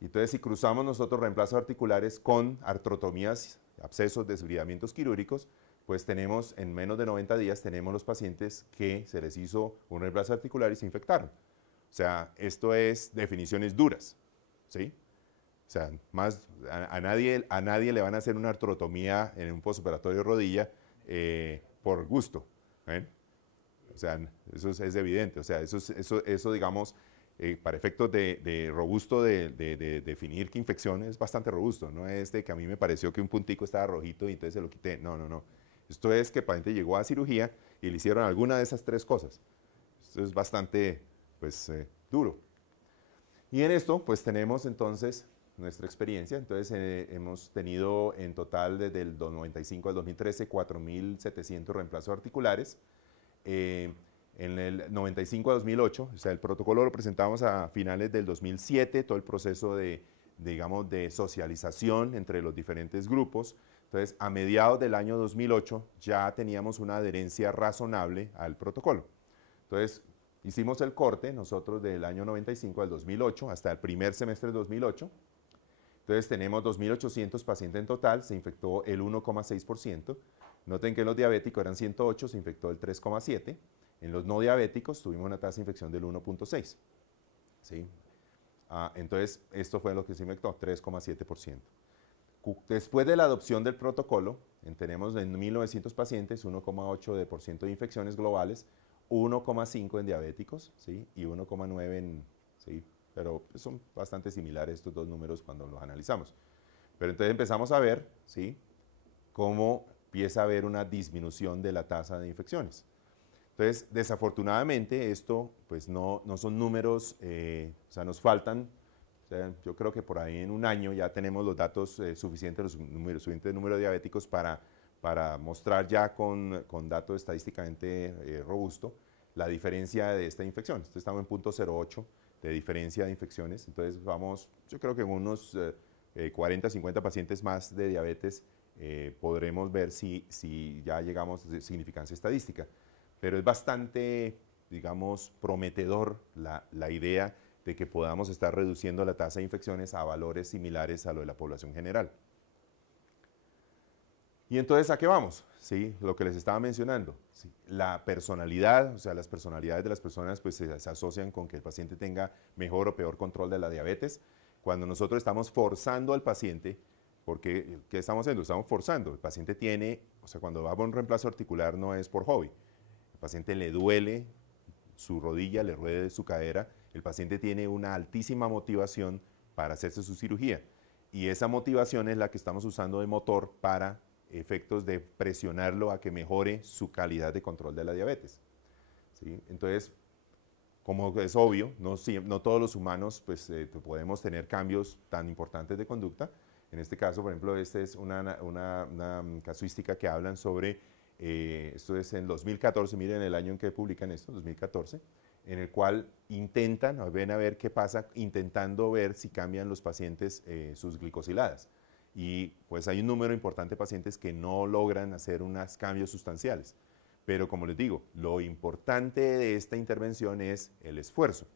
Entonces, si cruzamos nosotros reemplazos articulares con artrotomías, abscesos, desbridamientos quirúrgicos, pues tenemos en menos de 90 días, tenemos los pacientes que se les hizo un reemplazo articular y se infectaron. O sea, esto es definiciones duras, ¿sí? O sea, a nadie le van a hacer una artrotomía en un postoperatorio de rodilla por gusto, ¿ven? O sea, eso es evidente. O sea, eso digamos, para efectos de robusto de definir qué infección es bastante robusto. No es de que a mí me pareció que un puntico estaba rojito y entonces se lo quité. No, no, no. Esto es que el paciente llegó a cirugía y le hicieron alguna de esas tres cosas. Esto es bastante, pues, duro. Y en esto, pues, tenemos entonces nuestra experiencia. Entonces, hemos tenido en total desde el 95 al 2013 4.700 reemplazos articulares. En el 95 a 2008, o sea, el protocolo lo presentamos a finales del 2007, todo el proceso digamos, de socialización entre los diferentes grupos. Entonces, a mediados del año 2008 ya teníamos una adherencia razonable al protocolo. Entonces, hicimos el corte nosotros del año 95 al 2008 hasta el primer semestre del 2008. Entonces, tenemos 2.800 pacientes en total, se infectó el 1,6%. Noten que en los diabéticos eran 108, se infectó el 3,7%. En los no diabéticos tuvimos una tasa de infección del 1,6%. ¿Sí? Entonces, esto fue lo que se infectó, 3,7%. Después de la adopción del protocolo, tenemos en 1.900 pacientes 1,8% de infecciones globales, 1,5 en diabéticos, ¿sí? Y 1,9 en... ¿sí? Pero son bastante similares estos dos números cuando los analizamos. Pero entonces empezamos a ver, ¿sí?, cómo empieza a haber una disminución de la tasa de infecciones. Entonces, desafortunadamente, esto pues no son números, o sea, nos faltan sea, yo creo que por ahí en un año ya tenemos los datos suficientes, suficiente número de diabéticos para mostrar ya con datos estadísticamente robusto la diferencia de esta infección. Entonces estamos en 0.08 de diferencia de infecciones, entonces vamos, yo creo que en unos 40, 50 pacientes más de diabetes podremos ver si ya llegamos a significancia estadística. Pero es bastante, digamos, prometedor la idea de que podamos estar reduciendo la tasa de infecciones a valores similares a lo de la población general. Y entonces, ¿a qué vamos? ¿Sí? Lo que les estaba mencionando. ¿Sí? La personalidad, o sea, las personalidades de las personas pues, se asocian con que el paciente tenga mejor o peor control de la diabetes. Cuando nosotros estamos forzando al paciente, porque ¿qué estamos haciendo? Estamos forzando. El paciente tiene, o sea, cuando va a un reemplazo articular no es por hobby. El paciente le duele su rodilla, le duele su cadera. El paciente tiene una altísima motivación para hacerse su cirugía. Y esa motivación es la que estamos usando de motor para efectos de presionarlo a que mejore su calidad de control de la diabetes. ¿Sí? Entonces, como es obvio, no todos los humanos pues, podemos tener cambios tan importantes de conducta. En este caso, por ejemplo, esta es una casuística que hablan sobre, esto es en 2014, miren el año en que publican esto, 2014, en el cual ven a ver qué pasa, intentando ver si cambian los pacientes sus glicosiladas. Y pues hay un número importante de pacientes que no logran hacer unos cambios sustanciales. Pero como les digo, lo importante de esta intervención es el esfuerzo.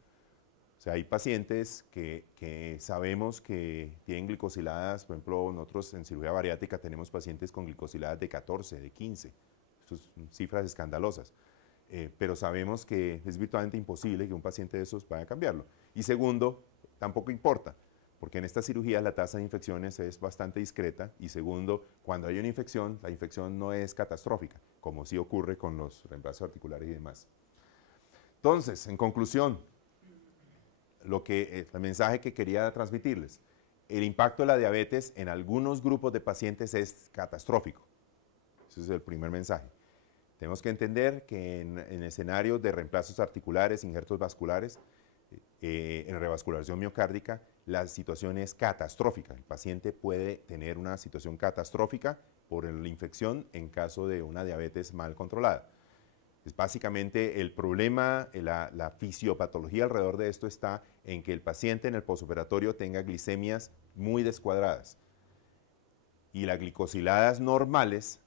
O sea, hay pacientes que sabemos que tienen glicosiladas, por ejemplo, nosotros en cirugía bariátrica tenemos pacientes con glicosiladas de 14, de 15, son cifras escandalosas. Pero sabemos que es virtualmente imposible que un paciente de esos vaya a cambiarlo. Y segundo, tampoco importa, porque en esta cirugía la tasa de infecciones es bastante discreta y segundo, cuando hay una infección, la infección no es catastrófica, como sí ocurre con los reemplazos articulares y demás. Entonces, en conclusión, el mensaje que quería transmitirles, el impacto de la diabetes en algunos grupos de pacientes es catastrófico. Ese es el primer mensaje. Tenemos que entender que en escenarios de reemplazos articulares, injertos vasculares, en revascularización miocárdica, la situación es catastrófica. El paciente puede tener una situación catastrófica por la infección en caso de una diabetes mal controlada. Es básicamente el problema, la fisiopatología alrededor de esto está en que el paciente en el posoperatorio tenga glicemias muy descuadradas. Y las glicosiladas normales,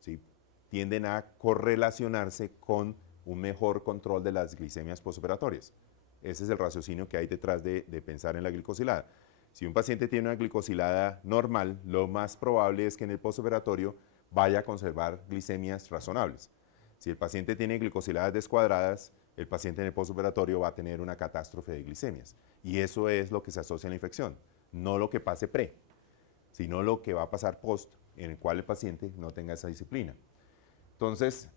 ¿sí?, tienden a correlacionarse con un mejor control de las glicemias posoperatorias. Ese es el raciocinio que hay detrás de pensar en la glicosilada. Si un paciente tiene una glicosilada normal, lo más probable es que en el postoperatorio vaya a conservar glicemias razonables. Si el paciente tiene glicosiladas descuadradas, el paciente en el postoperatorio va a tener una catástrofe de glicemias. Y eso es lo que se asocia a la infección, no lo que pase pre, sino lo que va a pasar post, en el cual el paciente no tenga esa disciplina. Entonces,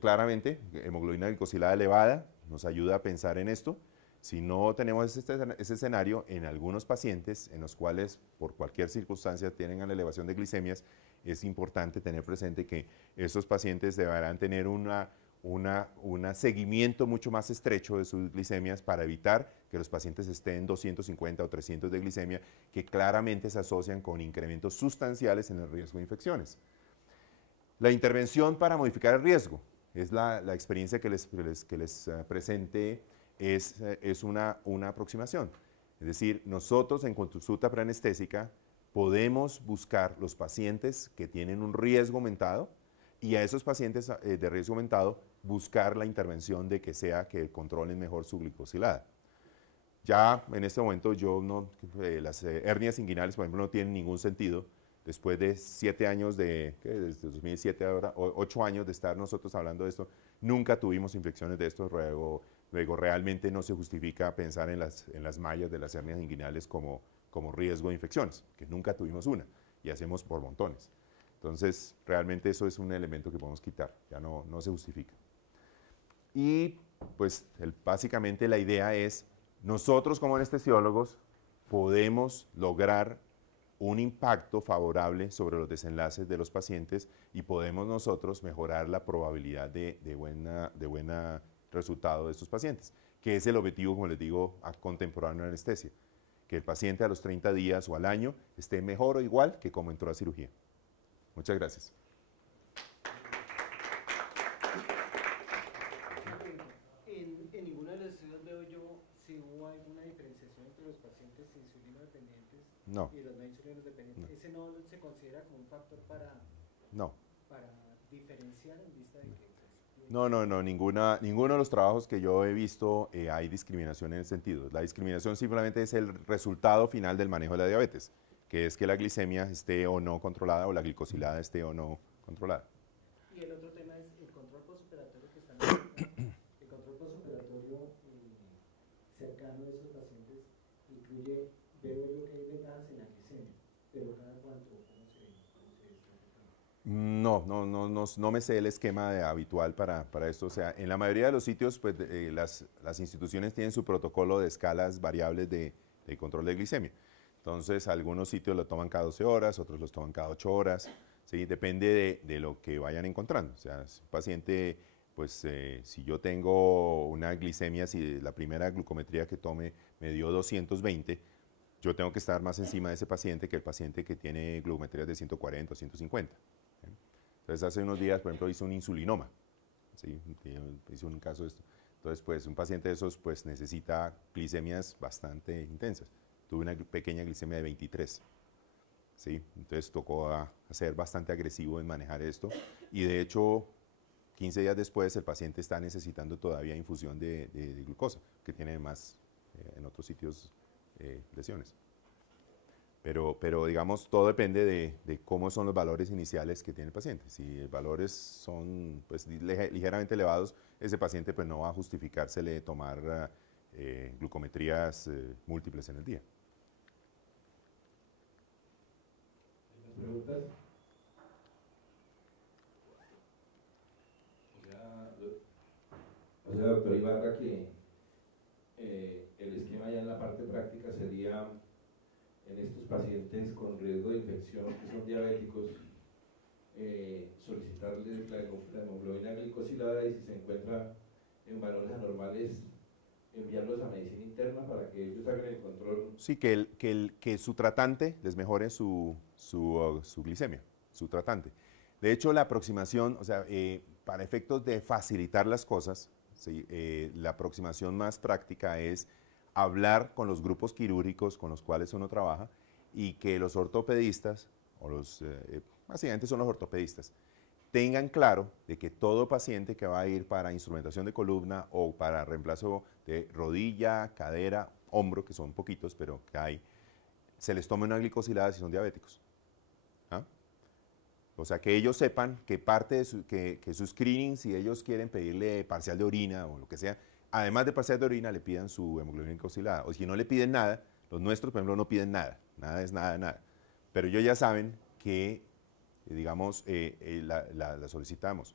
claramente, hemoglobina glicosilada elevada nos ayuda a pensar en esto. Si no tenemos ese escenario, en algunos pacientes en los cuales por cualquier circunstancia tienen una elevación de glicemias, es importante tener presente que estos pacientes deberán tener un seguimiento mucho más estrecho de sus glicemias para evitar que los pacientes estén en 250 o 300 de glicemia, que claramente se asocian con incrementos sustanciales en el riesgo de infecciones. La intervención para modificar el riesgo es la experiencia que les presente. Es una aproximación. Es decir, nosotros en consulta preanestésica podemos buscar los pacientes que tienen un riesgo aumentado y a esos pacientes de riesgo aumentado buscar la intervención de que controlen mejor su glicosilada. Ya en este momento las hernias inguinales, por ejemplo, no tienen ningún sentido. Después de 7 años desde 2007 ahora, 8 años de estar nosotros hablando de esto, nunca tuvimos infecciones de esto. Luego realmente no se justifica pensar en las mallas de las hernias inguinales como riesgo de infecciones, que nunca tuvimos una y hacemos por montones. Entonces, realmente eso es un elemento que podemos quitar, ya no se justifica. Y pues básicamente la idea es, nosotros como anestesiólogos podemos lograr un impacto favorable sobre los desenlaces de los pacientes y podemos nosotros mejorar la probabilidad de buen resultado de estos pacientes, que es el objetivo, como les digo, contemporáneo de anestesia, que el paciente a los 30 días o al año esté mejor o igual que como entró a cirugía. Muchas gracias. En ninguno de los estudios veo yo si hubo alguna diferenciación entre los pacientes insulino dependientes No. y los no insulino dependientes. No. ¿Ese no se considera como un factor No. para diferenciar en vista de que... No, ninguno de los trabajos que yo he visto hay discriminación en ese sentido. La discriminación simplemente es el resultado final del manejo de la diabetes, que es que la glicemia esté o no controlada o la glicosilada esté o no controlada. Y el otro tema es el control postoperatorio que están haciendo. El control postoperatorio cercano a esos pacientes incluye, veo yo que hay ventajas en la glicemia, pero cada cuánto, ¿cómo se está afectando? No me sé el esquema habitual para esto. O sea, en la mayoría de los sitios, pues las instituciones tienen su protocolo de escalas variables de control de glicemia. Entonces, algunos sitios lo toman cada 12 horas, otros los toman cada 8 horas. ¿Sí? Depende de lo que vayan encontrando. O sea, si un paciente, pues si yo tengo una glicemia, si la primera glucometría que tome me dio 220, yo tengo que estar más encima de ese paciente que el paciente que tiene glucometrías de 140 o 150. Entonces, hace unos días, por ejemplo, hice un insulinoma. ¿Sí? Hice un caso de esto. Entonces, pues, un paciente de esos pues, necesita glicemias bastante intensas. Tuve una pequeña glicemia de 23. ¿Sí? Entonces, tocó ser bastante agresivo en manejar esto. Y, de hecho, 15 días después, el paciente está necesitando todavía infusión de glucosa, que tiene más en otros sitios lesiones. Pero digamos, todo depende de cómo son los valores iniciales que tiene el paciente. Si los valores son pues, ligeramente elevados, ese paciente pues, no va a justificársele tomar glucometrías múltiples en el día. ¿Preguntas? O sea, doctor Ibarra, que el esquema ya en la parte práctica sería en estos pacientes con riesgo de infección que son diabéticos, solicitarles la hemoglobina glicosilada y si se encuentra en valores anormales, enviarlos a medicina interna para que ellos hagan el control. Sí, que su tratante les mejore su glicemia, su tratante. De hecho, la aproximación, o sea, para efectos de facilitar las cosas, ¿sí? La aproximación más práctica es hablar con los grupos quirúrgicos con los cuales uno trabaja y que los ortopedistas, o básicamente son los ortopedistas, tengan claro de que todo paciente que va a ir para instrumentación de columna o para reemplazo de rodilla, cadera, hombro, que son poquitos, pero que hay, se les tome una glicosilada si son diabéticos. ¿Ah? O sea, que ellos sepan que parte de que su screening, si ellos quieren pedirle parcial de orina o lo que sea, además de parcial de orina, le pidan su hemoglobina glicosilada. O si no le piden nada, los nuestros, por ejemplo, no piden nada. Nada es nada, nada. Pero ellos ya saben que, digamos, la solicitamos.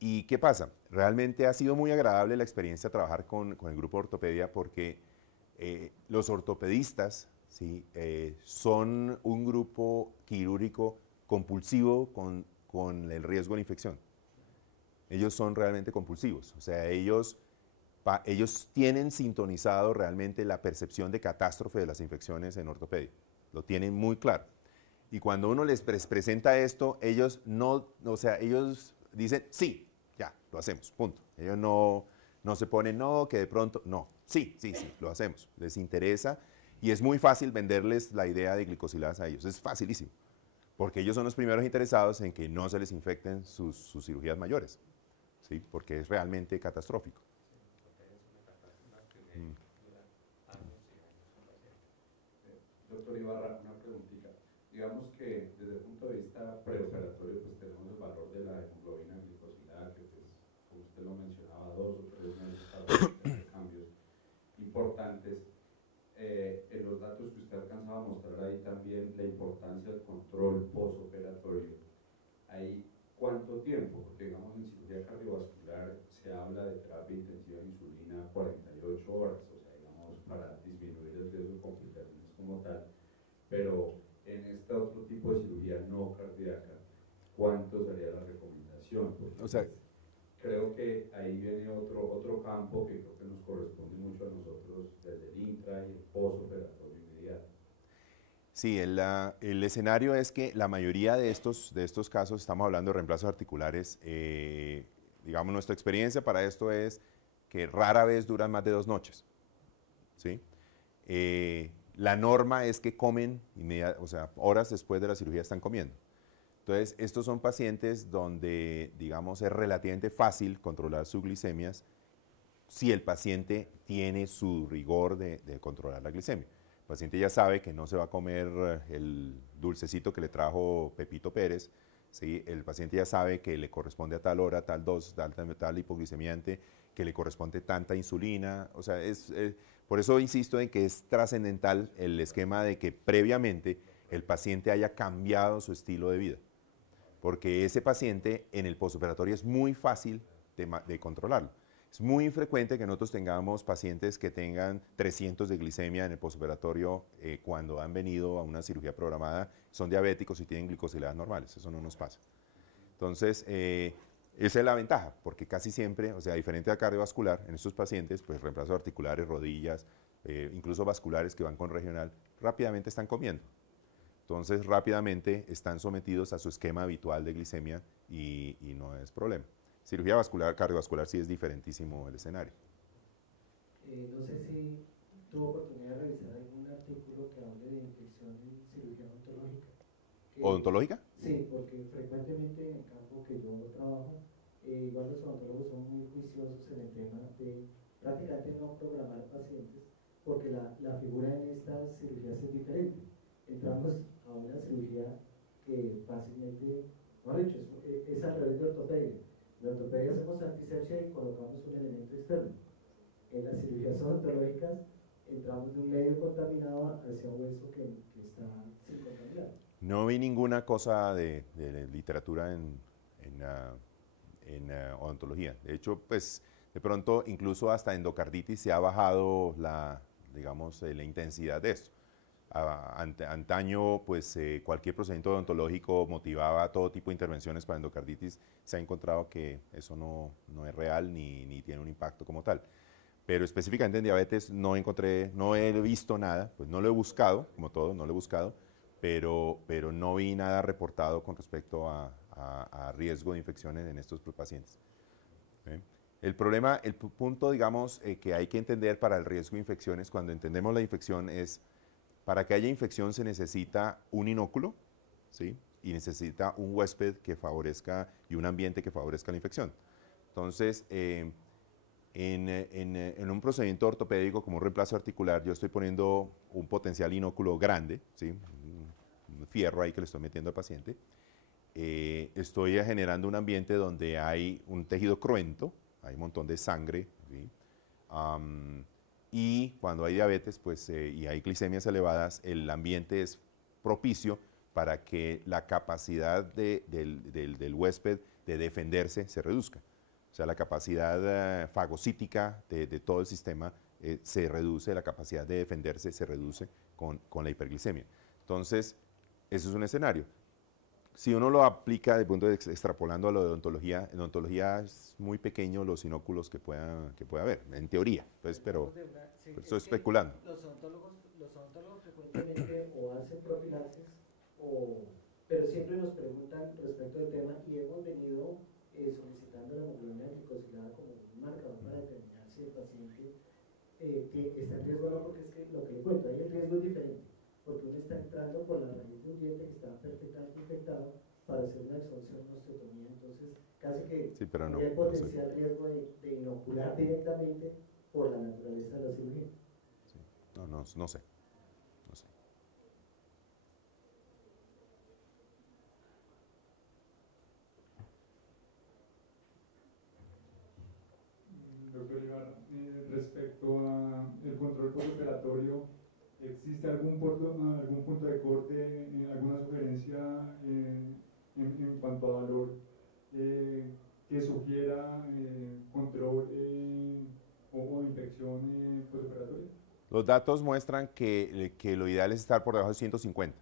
¿Y qué pasa? Realmente ha sido muy agradable la experiencia de trabajar con el grupo de ortopedia porque los ortopedistas, ¿sí? Son un grupo quirúrgico compulsivo con el riesgo de infección. Ellos son realmente compulsivos, o sea, ellos tienen sintonizado realmente la percepción de catástrofe de las infecciones en ortopedia, lo tienen muy claro. Y cuando uno les presenta esto, ellos ellos dicen, sí, ya, lo hacemos, punto. Ellos no se ponen, no, que de pronto, no, sí, lo hacemos. Les interesa y es muy fácil venderles la idea de glicosiladas a ellos, es facilísimo. Porque ellos son los primeros interesados en que no se les infecten sus cirugías mayores, ¿sí? Porque es realmente catastrófico. Doctor Ibarra, una preguntita. Digamos que desde el punto de vista preoperatorio, pues tenemos el valor de la hemoglobina glicosilada, que pues, como usted lo mencionaba, 2 o 3 meses para cambios importantes. En los datos que usted alcanzaba a mostrar ahí también la importancia del control postoperatorio. ¿Ahí cuánto tiempo? Porque digamos en cirugía cardiovascular se habla de terapia intensiva de insulina 48 horas, o sea, digamos para disminuir el riesgo de complicaciones como tal, pero en este otro tipo de cirugía no cardíaca, ¿cuánto sería la recomendación? Porque, o sea, pues, creo que ahí viene otro campo que creo que nos corresponde mucho a nosotros desde el intra y el postoperatorio inmediato. Sí, el escenario es que la mayoría de estos casos, estamos hablando de reemplazos articulares, digamos, nuestra experiencia para esto es que rara vez duran más de 2 noches, ¿sí? La norma es que comen, o sea, horas después de la cirugía están comiendo. Entonces, estos son pacientes donde, digamos, es relativamente fácil controlar sus glicemias si el paciente tiene su rigor de controlar la glicemia. El paciente ya sabe que no se va a comer el dulcecito que le trajo Pepito Pérez, ¿sí? El paciente ya sabe que le corresponde a tal hora, tal dosis, tal hipoglicemiante, que le corresponde tanta insulina. O sea, por eso insisto en que es trascendental el esquema de que previamente el paciente haya cambiado su estilo de vida, porque ese paciente en el postoperatorio es muy fácil de controlarlo. Es muy infrecuente que nosotros tengamos pacientes que tengan 300 de glicemia en el postoperatorio cuando han venido a una cirugía programada, son diabéticos y tienen glicosiladas normales. Eso no nos pasa. Entonces, esa es la ventaja, porque casi siempre, o sea, diferente a cardiovascular, en estos pacientes, pues reemplazos articulares, rodillas, incluso vasculares que van con regional, rápidamente están comiendo. Entonces, rápidamente están sometidos a su esquema habitual de glicemia y no es problema. Cirugía vascular, cardiovascular sí es diferentísimo el escenario. No sé si tuvo oportunidad de revisar algún artículo que hable de infección en cirugía odontológica. ¿Odontológica? Sí, porque frecuentemente en el campo que yo trabajo, igual los odontólogos son muy juiciosos en el tema de prácticamente no programar pacientes, porque la figura en estas cirugías es diferente. Entramos a una cirugía que fácilmente, no dicho, es al revés de ortopedia. En la ortopedia hacemos antisepsia y colocamos un elemento externo. En las cirugías odontológicas entramos de un medio contaminado hacia un hueso que está sin contaminar. No vi ninguna cosa de literatura en odontología. De hecho, pues de pronto incluso hasta endocarditis se ha bajado digamos, la intensidad de esto. Antaño, pues cualquier procedimiento odontológico motivaba todo tipo de intervenciones para endocarditis. Se ha encontrado que eso no es real ni tiene un impacto como tal. Pero específicamente en diabetes no he visto nada, pues no lo he buscado, como todo, no lo he buscado, pero no vi nada reportado con respecto a riesgo de infecciones en estos pacientes. ¿Sí? El punto, digamos, que hay que entender para el riesgo de infecciones, cuando entendemos la infección es, para que haya infección se necesita un inóculo, ¿sí? Y necesita un huésped que favorezca y un ambiente que favorezca la infección. Entonces, en un procedimiento ortopédico como un reemplazo articular, yo estoy poniendo un potencial inóculo grande, ¿sí? Un fierro ahí que le estoy metiendo al paciente. Estoy generando un ambiente donde hay un tejido cruento, hay un montón de sangre, ¿sí? Y cuando hay diabetes pues, y hay glicemias elevadas, el ambiente es propicio para que la capacidad del huésped de defenderse se reduzca. O sea, la capacidad fagocítica de todo el sistema se reduce, la capacidad de defenderse se reduce con la hiperglicemia. Entonces, eso es un escenario. Si uno lo aplica desde el punto de extrapolando a lo de odontología, en odontología es muy pequeño los inóculos que pueda haber, en teoría, pues, pero estoy especulando. Los odontólogos frecuentemente o hacen profilaxis, pero siempre nos preguntan respecto del tema y hemos venido solicitando la hemoglobina glicosilada como un marcador para determinar si el paciente está en riesgo o no, porque es que lo que le cuento, ahí el riesgo es diferente. Porque uno está entrando por la raíz de un diente que está perfectamente infectado para hacer una exonción, una osteotomía, entonces casi que sí, pero hay potencial riesgo de inocular directamente por la naturaleza de la cirugía. Sí. No sé. Doctor Ibarra, respecto al control postoperatorio, ¿existe algún punto de corte, alguna sugerencia en cuanto a valor que sugiera control o infección postoperatoria? Los datos muestran que lo ideal es estar por debajo de 150.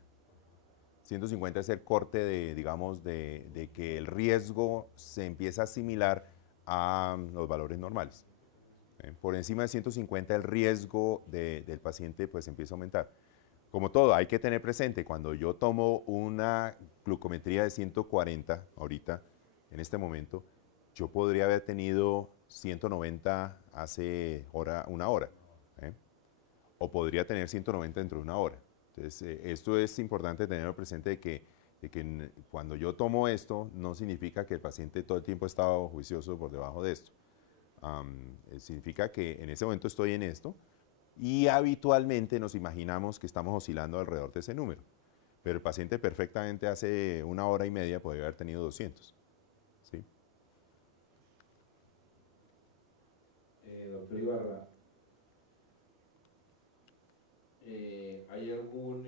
150 es el corte digamos, de que el riesgo se empieza a asimilar a los valores normales. Por encima de 150 el riesgo del paciente pues empieza a aumentar. como todo, hay que tener presente, cuando yo tomo una glucometría de 140 ahorita, en este momento, yo podría haber tenido 190 hace una hora, ¿eh? O podría tener 190 dentro de una hora. Entonces, esto es importante tenerlo presente de que cuando yo tomo esto, no significa que el paciente todo el tiempo ha estado juicioso por debajo de esto. Significa que en ese momento estoy en esto y habitualmente nos imaginamos que estamos oscilando alrededor de ese número. Pero el paciente perfectamente hace una hora y media podría haber tenido 200. ¿Sí? Doctor Ibarra, ¿hay algún,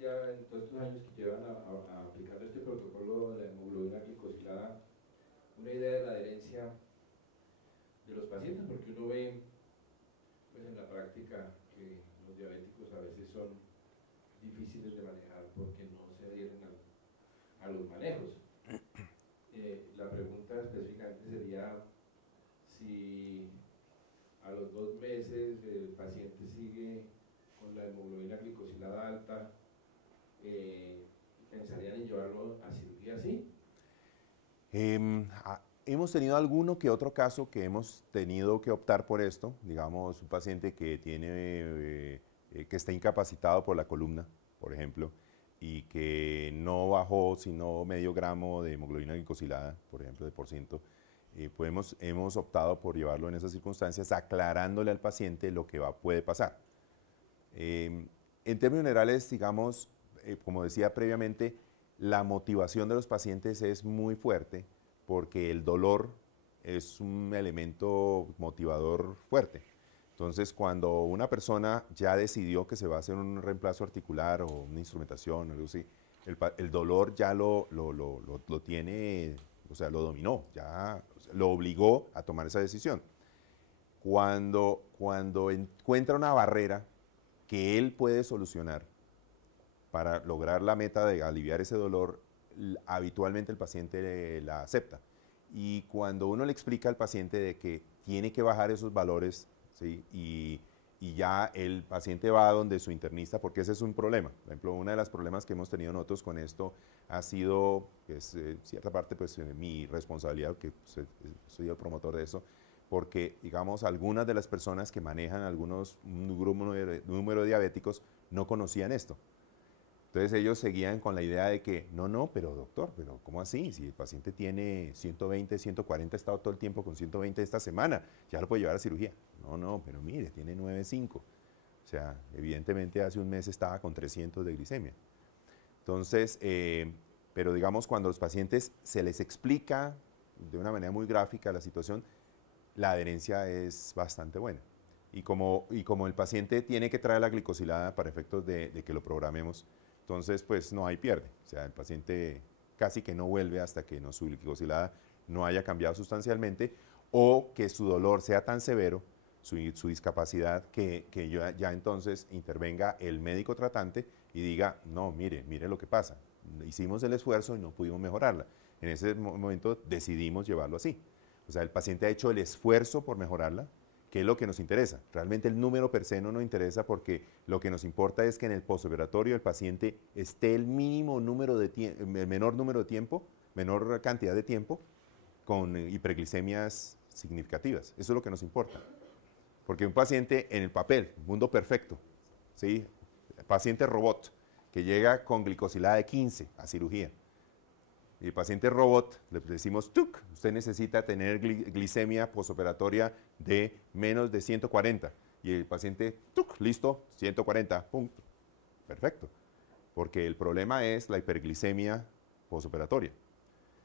ya en todos estos años que llevan a aplicar este protocolo de la hemoglobina glicosilada, una idea de la adherencia de los pacientes? Porque uno ve pues, en la práctica que los diabéticos a veces son difíciles de manejar porque no se adhieren a los manejos. La pregunta específicamente sería si a los 2 meses el paciente sigue con la hemoglobina glicosilada alta, ¿pensarían en llevarlo a cirugía así? Hemos tenido alguno que otro caso que hemos tenido que optar por esto, digamos un paciente que que está incapacitado por la columna, por ejemplo, y que no bajó sino medio gramo de hemoglobina glicosilada, por ejemplo, de %. Pues hemos optado por llevarlo en esas circunstancias, aclarándole al paciente lo que puede pasar. En términos generales, digamos, como decía previamente, la motivación de los pacientes es muy fuerte porque el dolor es un elemento motivador fuerte. Entonces, cuando una persona ya decidió que se va a hacer un reemplazo articular o una instrumentación o algo así, el dolor ya lo tiene, o sea, lo dominó, ya lo obligó a tomar esa decisión. Cuando encuentra una barrera que él puede solucionar para lograr la meta de aliviar ese dolor, habitualmente el paciente la acepta. Y cuando uno le explica al paciente de que tiene que bajar esos valores, ¿sí? y ya el paciente va donde su internista, porque ese es un problema. Por ejemplo, uno de los problemas que hemos tenido nosotros con esto ha sido, pues, cierta parte, pues, mi responsabilidad, que pues, soy el promotor de eso, porque, digamos, algunas de las personas que manejan un número de diabéticos no conocían esto. Entonces ellos seguían con la idea de que, no, pero doctor, pero ¿cómo así? Si el paciente tiene 120, 140, ha estado todo el tiempo con 120 esta semana, ya lo puede llevar a cirugía. No, pero mire, tiene 9,5. O sea, evidentemente hace un mes estaba con 300 de glicemia. Entonces, pero digamos, cuando a los pacientes se les explica de una manera muy gráfica la situación, la adherencia es bastante buena. Y como el paciente tiene que traer la glicosilada para efectos de que lo programemos, entonces pues no hay pierde. O sea, el paciente casi que no vuelve hasta que su glicosilada no haya cambiado sustancialmente o que su dolor sea tan severo, su discapacidad, que ya entonces intervenga el médico tratante y diga, no, mire lo que pasa. Hicimos el esfuerzo y no pudimos mejorarla. En ese momento decidimos llevarlo así. O sea, el paciente ha hecho el esfuerzo por mejorarla, que es lo que nos interesa. Realmente el número per se no nos interesa porque lo que nos importa es que en el postoperatorio el paciente esté el menor número de tiempo, menor cantidad de tiempo, con hiperglicemias significativas. Eso es lo que nos importa. Porque un paciente en el papel, mundo perfecto, ¿sí? Paciente robot, que llega con glicosilada de 15 a cirugía. Y el paciente robot, le decimos, ¡tuc! Usted necesita tener glicemia postoperatoria de menos de 140. Y el paciente, ¡tuc! Listo, 140, punto. Perfecto. Porque el problema es la hiperglicemia postoperatoria.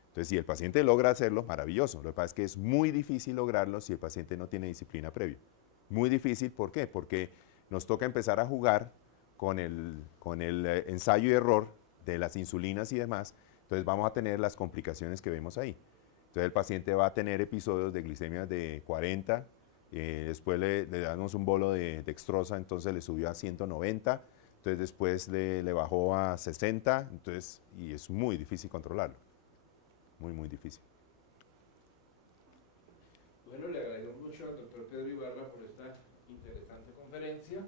Entonces, si el paciente logra hacerlo, maravilloso. Lo que pasa es que es muy difícil lograrlo si el paciente no tiene disciplina previa. Muy difícil, ¿por qué? Porque nos toca empezar a jugar con el ensayo y error de las insulinas y demás. Entonces vamos a tener las complicaciones que vemos ahí. Entonces el paciente va a tener episodios de glicemia de 40, después le damos un bolo de dextrosa, entonces le subió a 190, entonces después le bajó a 60, y es muy difícil controlarlo. Muy difícil. Bueno, le agradecemos mucho al doctor Pedro Ibarra por esta interesante conferencia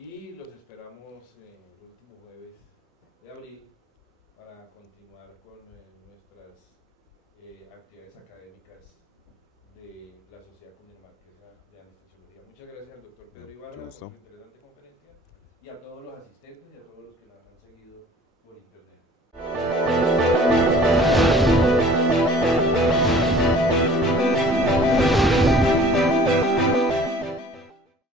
y los esperamos el último jueves de abril para continuar con nuestras actividades académicas de la Sociedad Cundinamarquesa de Anestesiología. Muchas gracias al doctor Pedro Ibarra por su interesante conferencia y a todos los asistentes.